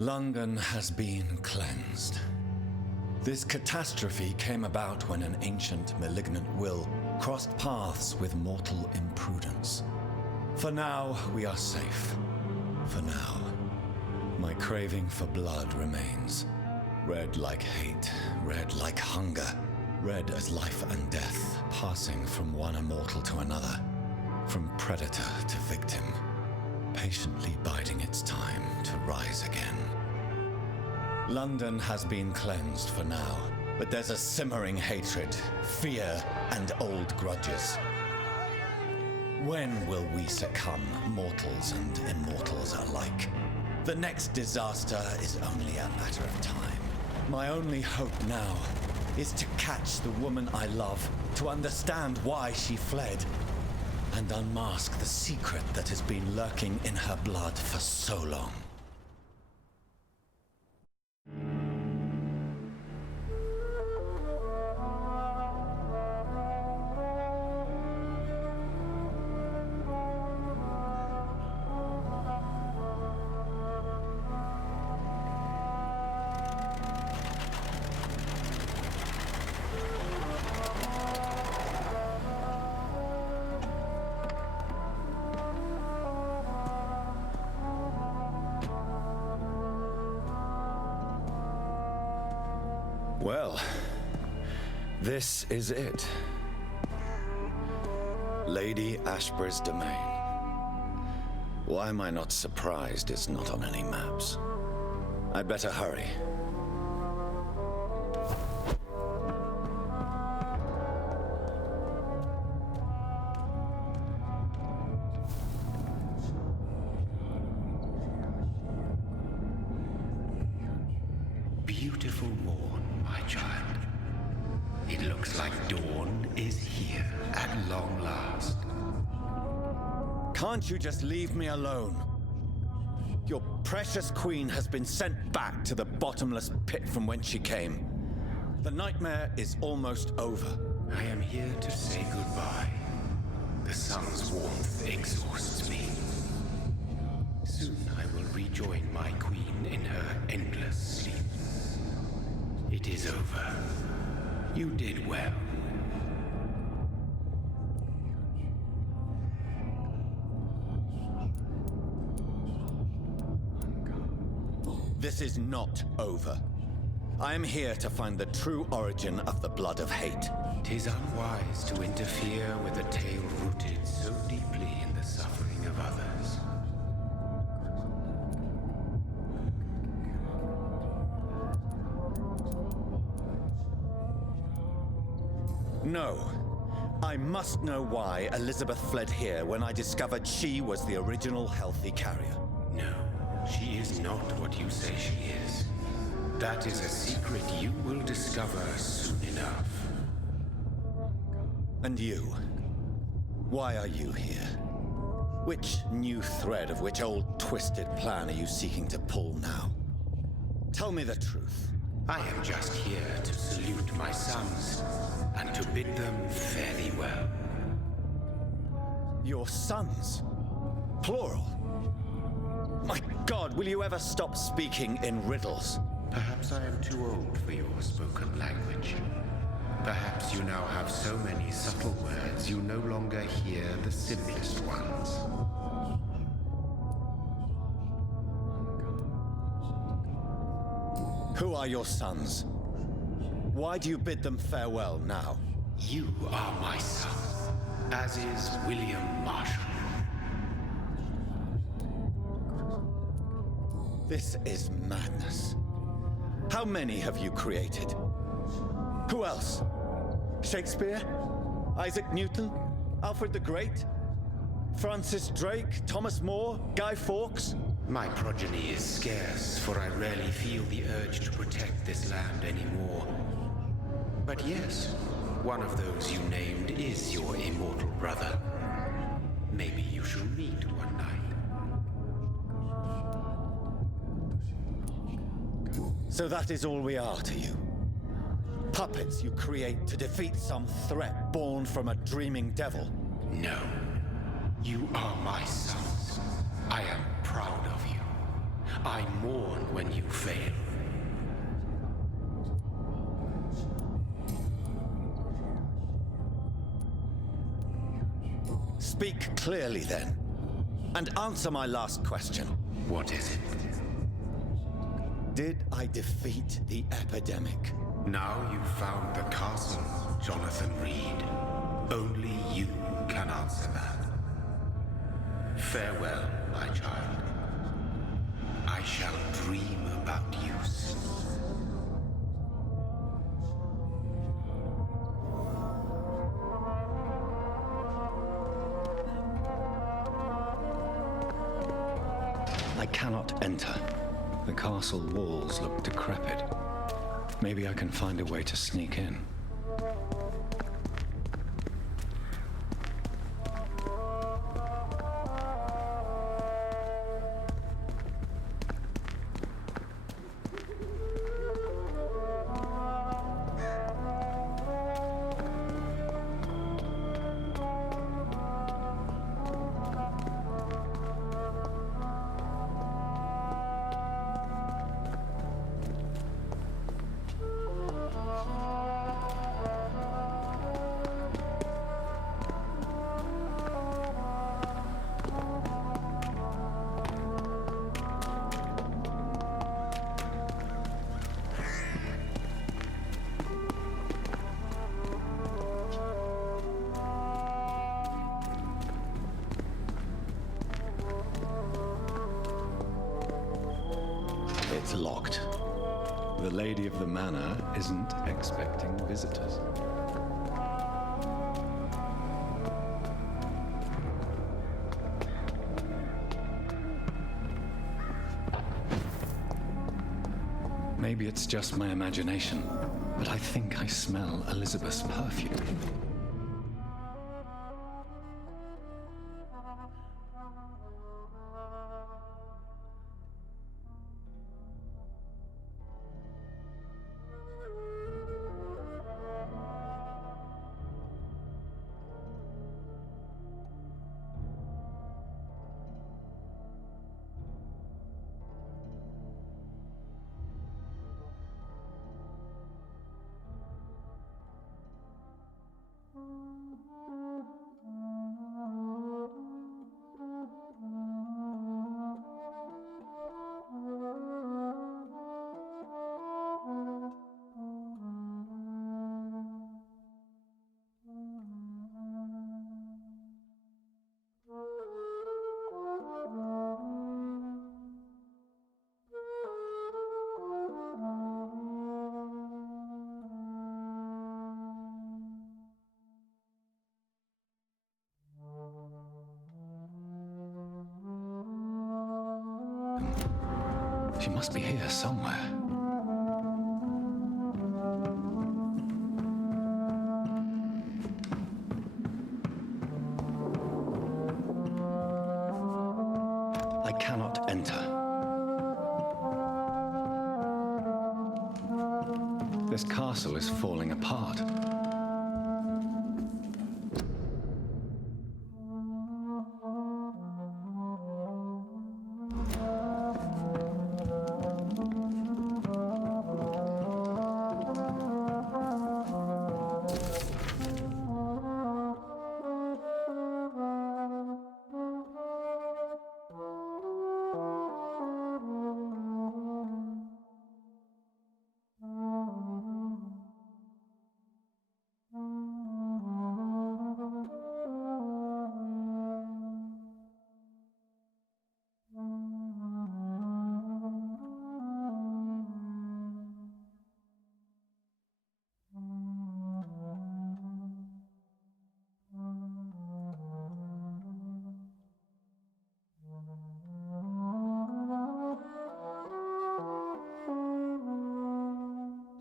London has been cleansed. This catastrophe came about when an ancient, malignant will crossed paths with mortal imprudence. For now, we are safe. For now. My craving for blood remains. Red like hate, red like hunger, red as life and death, passing from one immortal to another, from predator to victim, patiently biding its time to rise again. London has been cleansed for now, but there's a simmering hatred, fear, and old grudges. When will we succumb, mortals and immortals alike? The next disaster is only a matter of time. My only hope now is to catch the woman I love, to understand why she fled, and unmask the secret that has been lurking in her blood for so long. Well, This is it. Lady Ashbury's domain. Why am I not surprised it's not on any maps? I'd better hurry. Beautiful morn, my child. It looks like dawn is here at long last. Can't you just leave me alone? Your precious queen has been sent back to the bottomless pit from whence she came. The nightmare is almost over. I am here to say goodbye. The sun's warmth exhausts me. Soon I will rejoin my queen in her endless sleep. It is over. You did well. This is not over. I am here to find the true origin of the blood of hate. 'Tis unwise to interfere with a tale rooted so deeply in the suffering of others. No. I must know why Elizabeth fled here when I discovered she was the original healthy carrier. No, she is not what you say she is. That is a secret you will discover soon enough. And you? Why are you here? Which new thread of which old twisted plan are you seeking to pull now? Tell me the truth. I am just here to salute my sons and to bid them fare thee well. Your sons? Plural? My God, will you ever stop speaking in riddles? Perhaps I am too old for your spoken language. Perhaps you now have so many subtle words you no longer hear the simplest ones. Who are your sons? Why do you bid them farewell now? You are my son, as is William Marshall. This is madness. How many have you created? Who else? Shakespeare? Isaac Newton? Alfred the Great? Francis Drake? Thomas More? Guy Fawkes? My progeny is scarce, for I rarely feel the urge to protect this land anymore. But yes, one of those you named is your immortal brother. Maybe you shall meet one night. So that is all we are to you? Puppets you create to defeat some threat born from a dreaming devil? No. You are my sons. I am proud of you. I mourn when you fail. Speak clearly then, and answer my last question. What is it? Did I defeat the epidemic? Now you've found the castle, Jonathan Reed. Only you can answer that. Farewell, my child. I shall dream about you soon. I cannot enter. The castle walls look decrepit. Maybe I can find a way to sneak in. It's locked. The lady of the manor isn't expecting visitors. Maybe it's just my imagination, but I think I smell Elizabeth's perfume. She must be here somewhere. I cannot enter. This castle is falling apart.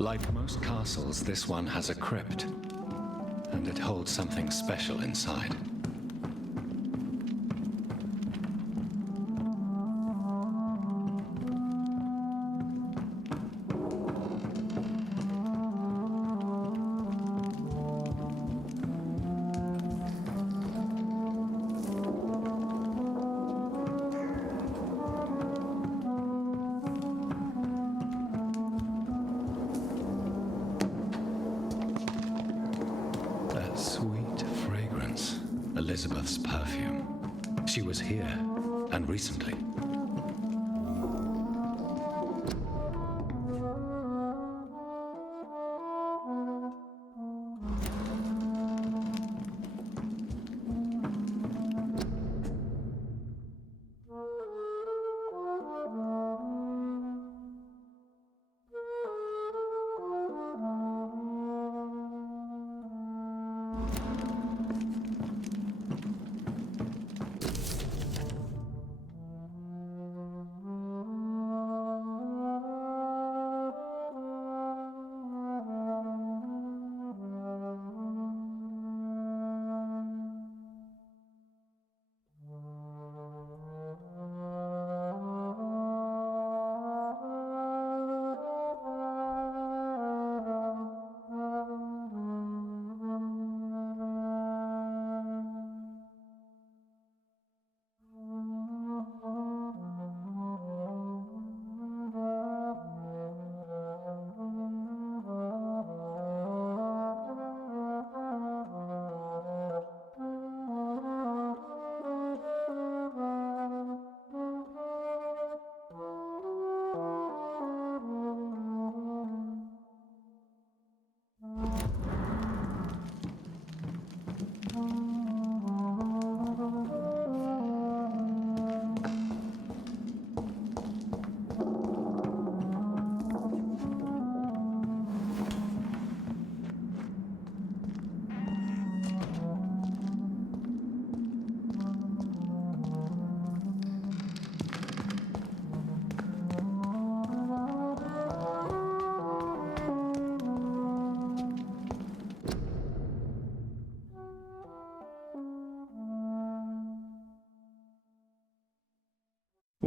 Like most castles, this one has a crypt, and it holds something special inside. Sweet fragrance. Elizabeth's perfume. She was here, and recently.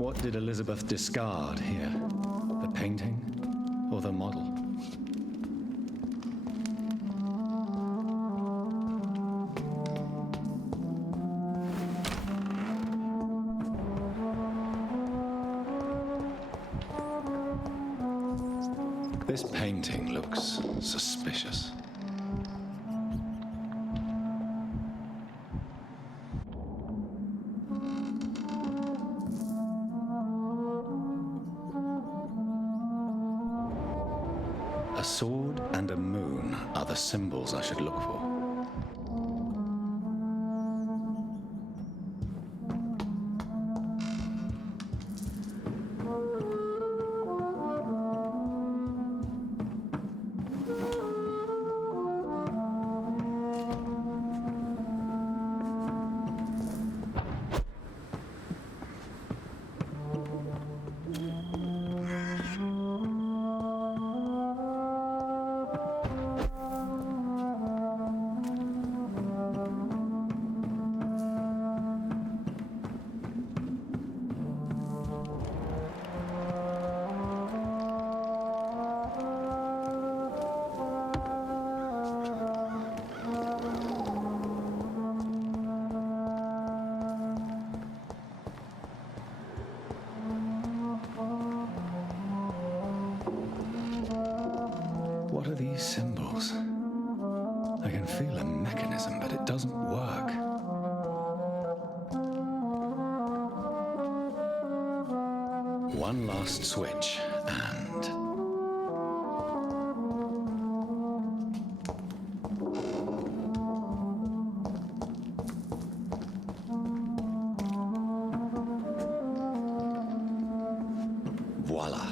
What did Elizabeth discard here? The painting or the model? This painting looks suspicious. A sword and a moon are the symbols I should look for. What are these symbols? I can feel a mechanism, but it doesn't work. One last switch, and... voila.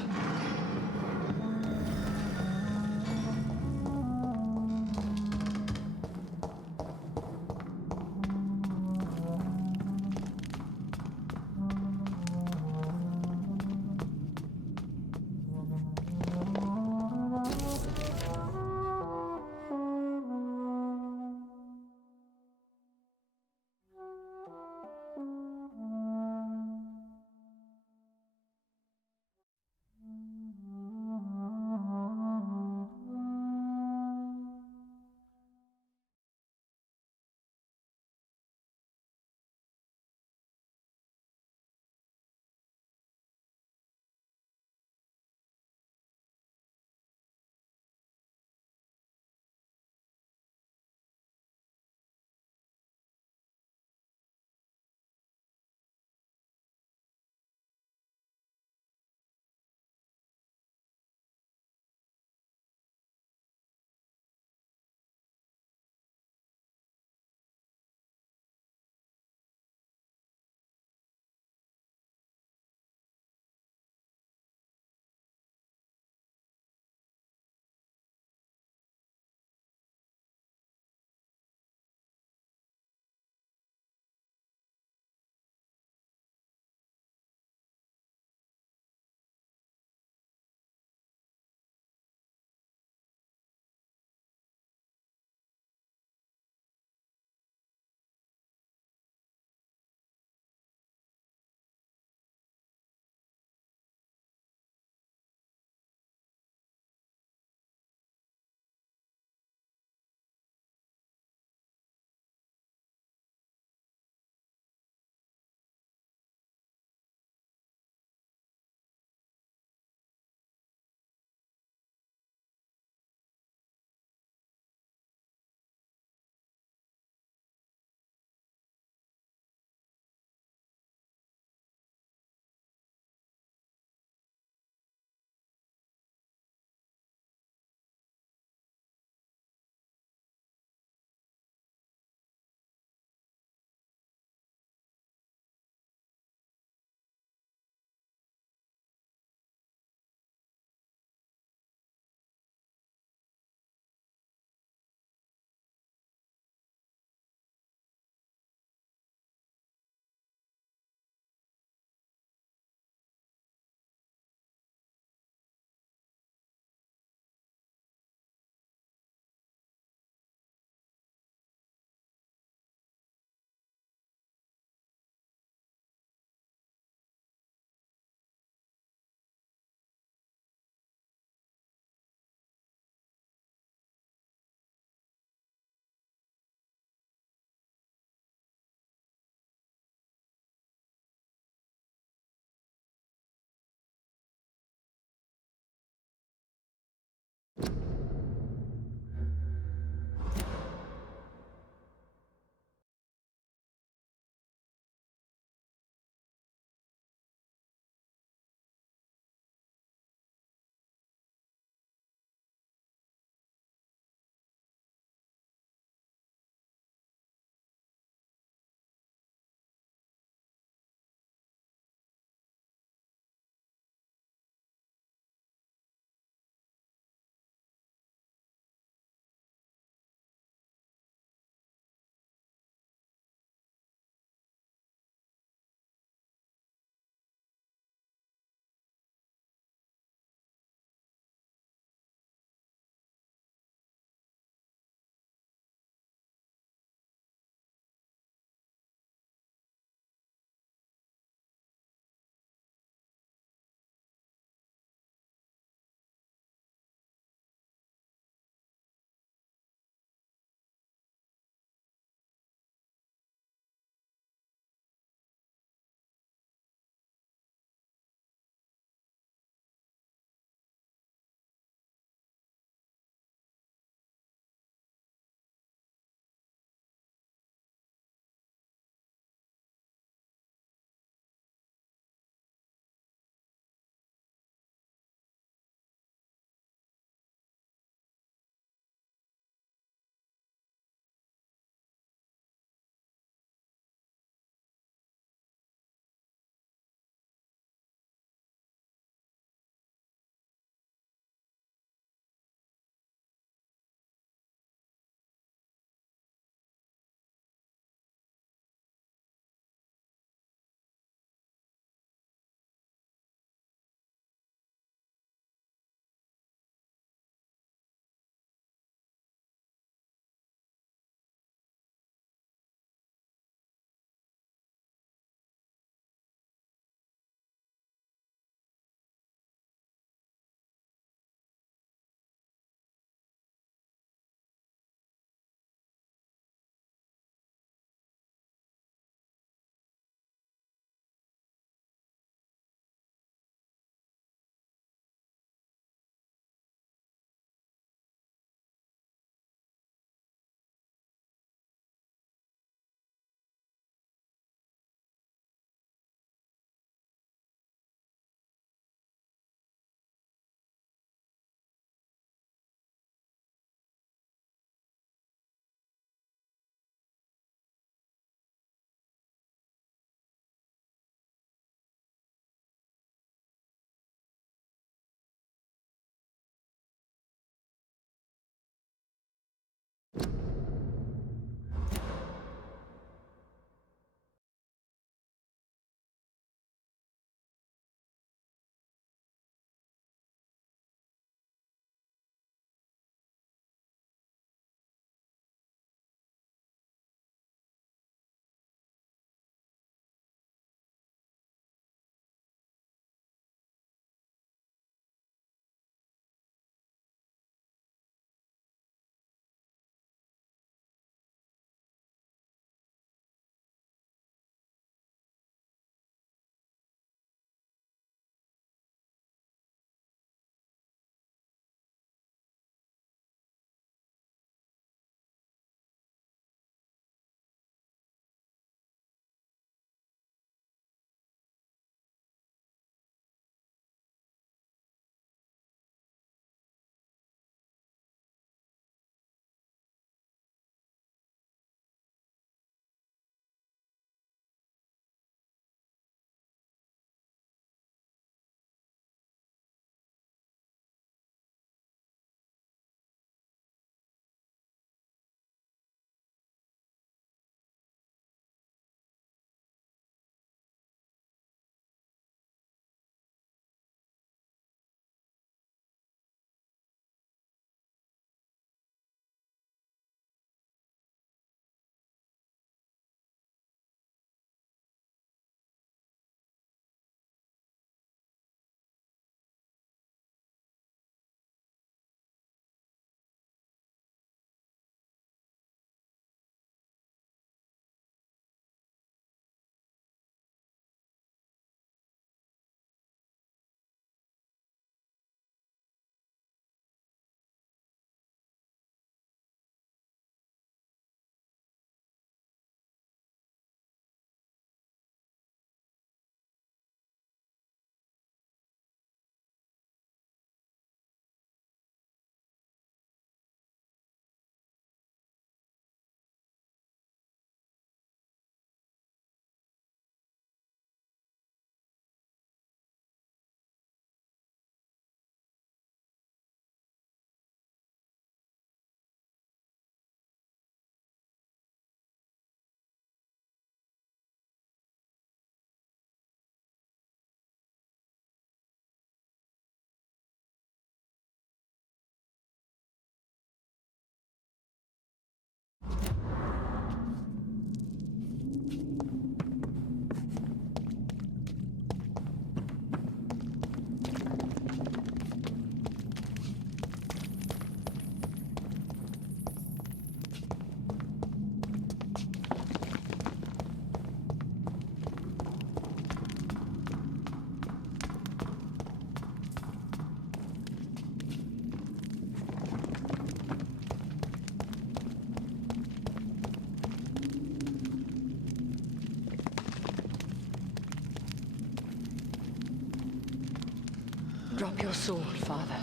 Drop your sword, Father.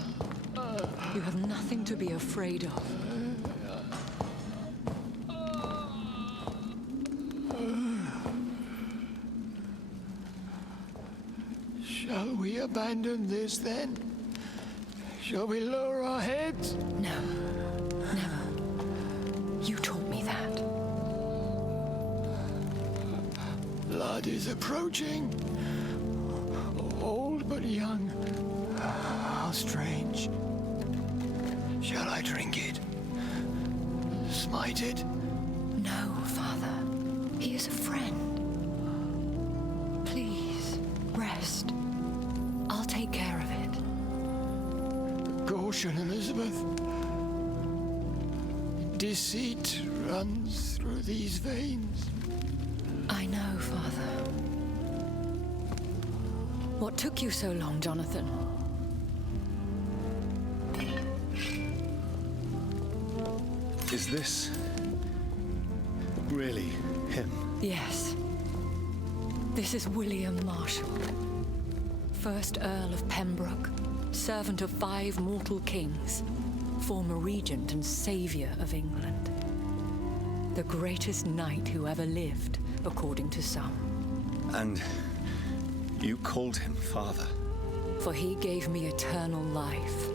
You have nothing to be afraid of. Shall we abandon this then? Shall we lower our heads? No, never. You taught me that. Blood is approaching. Old but young. How strange. Shall I drink it? Smite it? No, Father. He is a friend. Please, rest. I'll take care of it. Caution, Elizabeth. Deceit runs through these veins. I know, Father. What took you so long, Jonathan? Is this really him? Yes. This is William Marshall, 1st Earl of Pembroke, servant of 5 mortal kings, former regent and savior of England. The greatest knight who ever lived, according to some. And you called him father? For he gave me eternal life,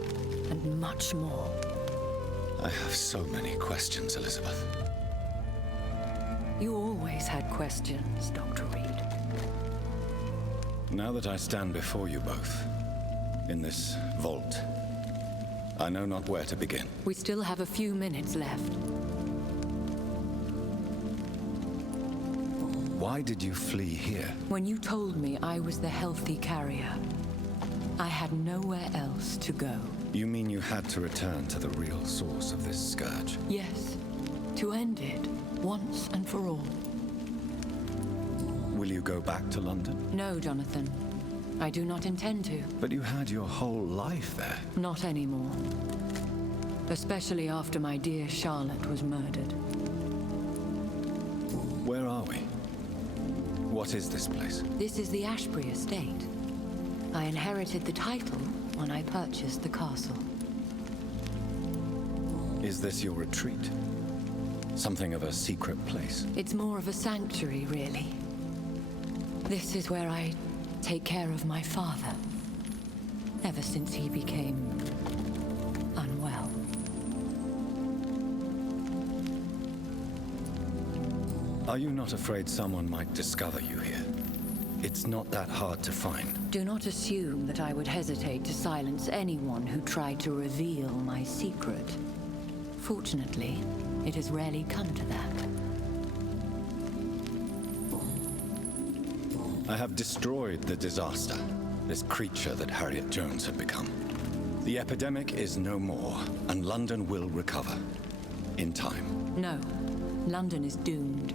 and much more. I have so many questions, Elizabeth. You always had questions, Dr. Reed. Now that I stand before you both, in this vault, I know not where to begin. We still have a few minutes left. Why did you flee here? When you told me I was the healthy carrier, I had nowhere else to go. You mean you had to return to the real source of this scourge? Yes, to end it, once and for all. Will you go back to London? No, Jonathan. I do not intend to. But you had your whole life there. Not anymore. Especially after my dear Charlotte was murdered. Where are we? What is this place? This is the Ashbury estate. I inherited the title when I purchased the castle. Is this your retreat? Something of a secret place? It's more of a sanctuary, really. This is where I take care of my father, ever since he became unwell. Are you not afraid someone might discover you here? It's not that hard to find. Do not assume that I would hesitate to silence anyone who tried to reveal my secret. Fortunately, it has rarely come to that. I have destroyed the disaster, this creature that Harriet Jones had become. The epidemic is no more, and London will recover. In time. No, London is doomed.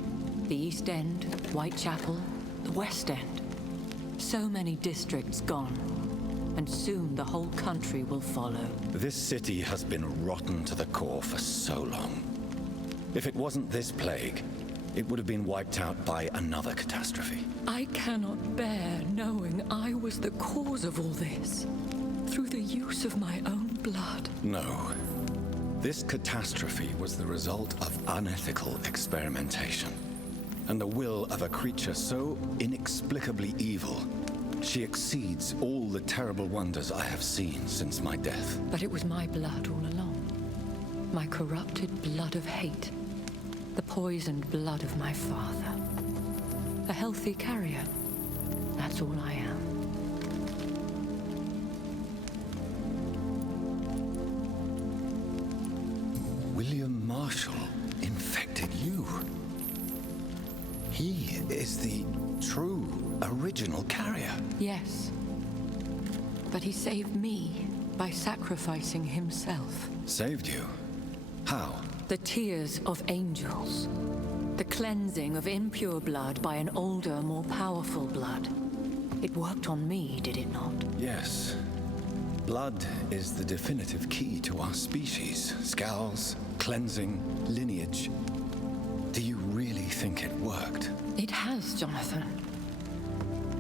The East End, Whitechapel, the West End. So many districts gone, and soon the whole country will follow. This city has been rotten to the core for so long. If it wasn't this plague, it would have been wiped out by another catastrophe. I cannot bear knowing I was the cause of all this, through the use of my own blood. No. This catastrophe was the result of unethical experimentation, and the will of a creature so inexplicably evil, she exceeds all the terrible wonders I have seen since my death. But it was my blood all along. My corrupted blood of hate. The poisoned blood of my father. A healthy carrier. That's all I am. William Marshall infected you. He is the true original carrier. Yes. But he saved me by sacrificing himself. Saved you? How? The tears of angels. The cleansing of impure blood by an older, more powerful blood. It worked on me, did it not? Yes. Blood is the definitive key to our species. Scowls, cleansing, lineage. Do you really think it worked? It has, Jonathan.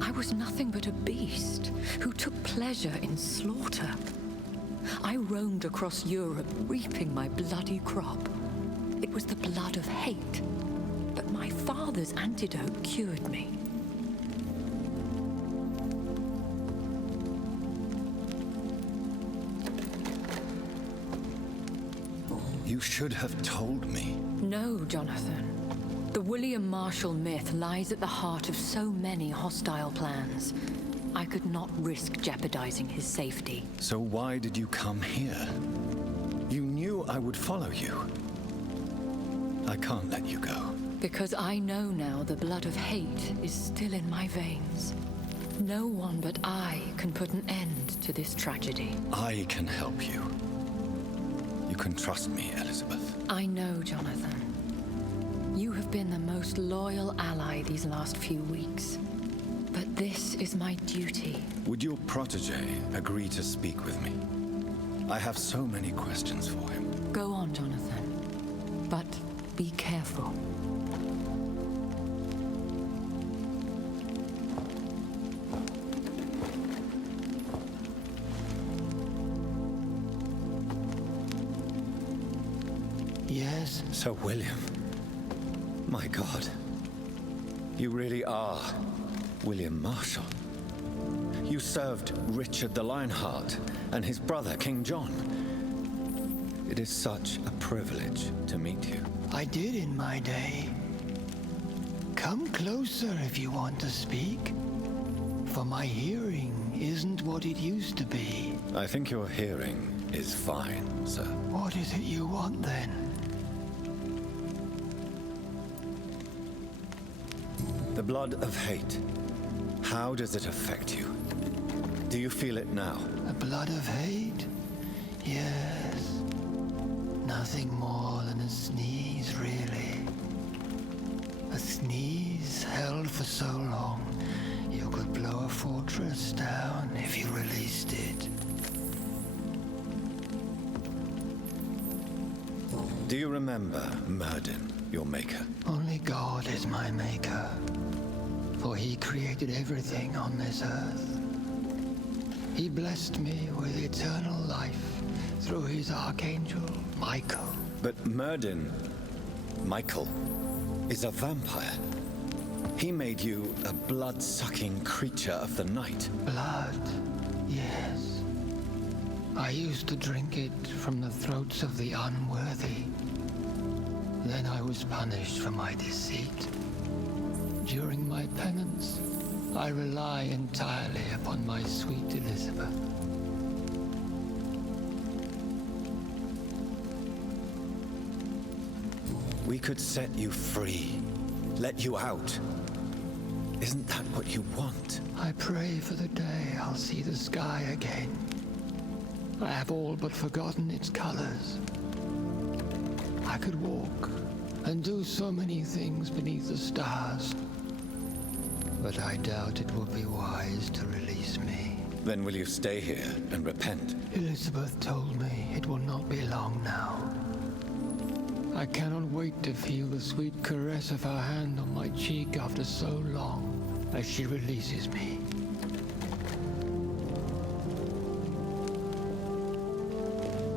I was nothing but a beast who took pleasure in slaughter. I roamed across Europe, reaping my bloody crop. It was the blood of hate, but my father's antidote cured me. You should have told me. No, Jonathan. The William Marshall myth lies at the heart of so many hostile plans. I could not risk jeopardizing his safety. So why did you come here? You knew I would follow you. I can't let you go. Because I know now the blood of hate is still in my veins. No one but I can put an end to this tragedy. I can help you. You can trust me, Elizabeth. I know, Jonathan. You have been the most loyal ally these last few weeks. But this is my duty. Would your protege agree to speak with me? I have so many questions for him. Go on, Jonathan. But be careful. Yes? Sir William. My God. You really are William Marshall. You served Richard the Lionheart and his brother, King John. It is such a privilege to meet you. I did in my day. Come closer if you want to speak. For my hearing isn't what it used to be. I think your hearing is fine, sir. What is it you want then? The blood of hate. How does it affect you? Do you feel it now? The blood of hate? Yes. Nothing more than a sneeze, really. A sneeze held for so long, you could blow a fortress down if you released it. Do you remember Myrddin, your maker? Only God is my maker, for he created everything on this earth. He blessed me with eternal life through his archangel, Michael. But Myrddin, Michael, is a vampire. He made you a blood-sucking creature of the night. Blood, yes. I used to drink it from the throats of the unworthy. Then I was punished for my deceit. During my penance, I rely entirely upon my sweet Elizabeth. We could set you free, let you out. Isn't that what you want? I pray for the day I'll see the sky again. I have all but forgotten its colors. I could walk and do so many things beneath the stars. But I doubt it will be wise to release me. Then will you stay here and repent? Elizabeth told me it will not be long now. I cannot wait to feel the sweet caress of her hand on my cheek after so long as she releases me.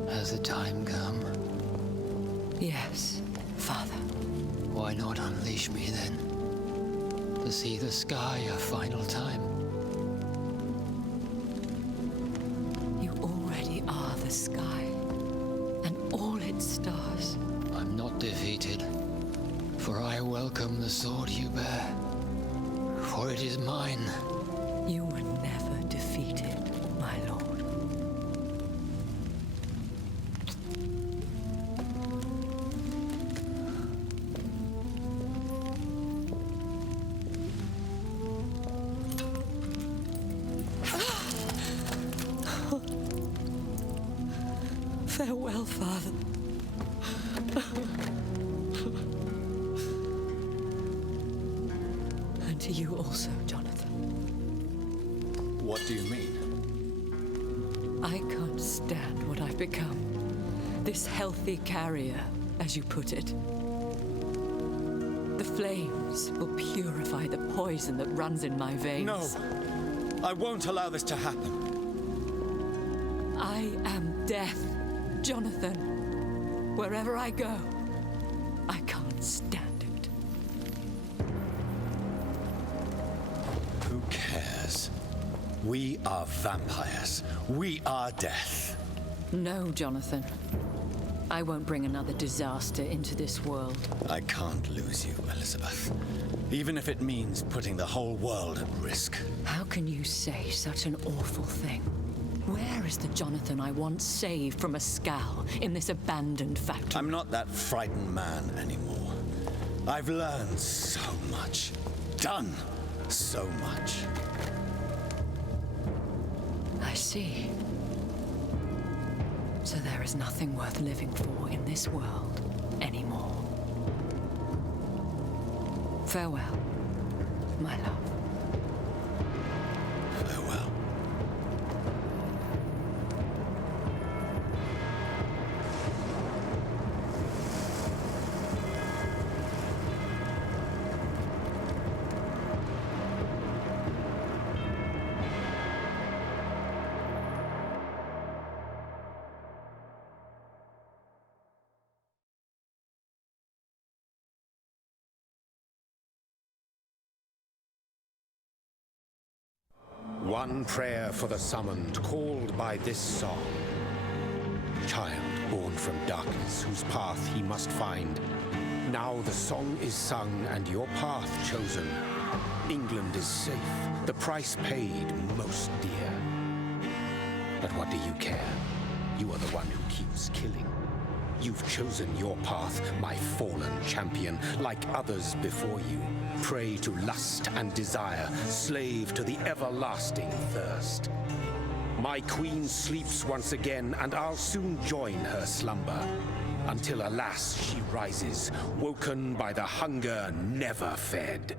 Has the time come? Yes, Father. Why not unleash me then? To see the sky a final time. You already are the sky, and all its stars. I'm not defeated, for I welcome the sword you bear, for it is mine. You were never defeated, my lord. Farewell, Father. And to you also, Jonathan. What do you mean? I can't stand what I've become. This healthy carrier, as you put it. The flames will purify the poison that runs in my veins. No! I won't allow this to happen. I am death, Jonathan. Wherever I go, I can't stand it. Who cares? We are vampires. We are death. No, Jonathan. I won't bring another disaster into this world. I can't lose you, Elizabeth. Even if it means putting the whole world at risk. How can you say such an awful thing? Where is the Jonathan I once saved from a scowl in this abandoned factory? I'm not that frightened man anymore. I've learned so much. Done so much. I see. So there is nothing worth living for in this world anymore. Farewell, my love. Farewell. One prayer for the summoned, called by this song. Child born from darkness, whose path he must find. Now the song is sung and your path chosen. England is safe, the price paid most dear. But what do you care? You are the one who keeps killing. You've chosen your path, my fallen champion, like others before you. Prey to lust and desire, slave to the everlasting thirst. My queen sleeps once again, and I'll soon join her slumber. Until alas, she rises, woken by the hunger never fed.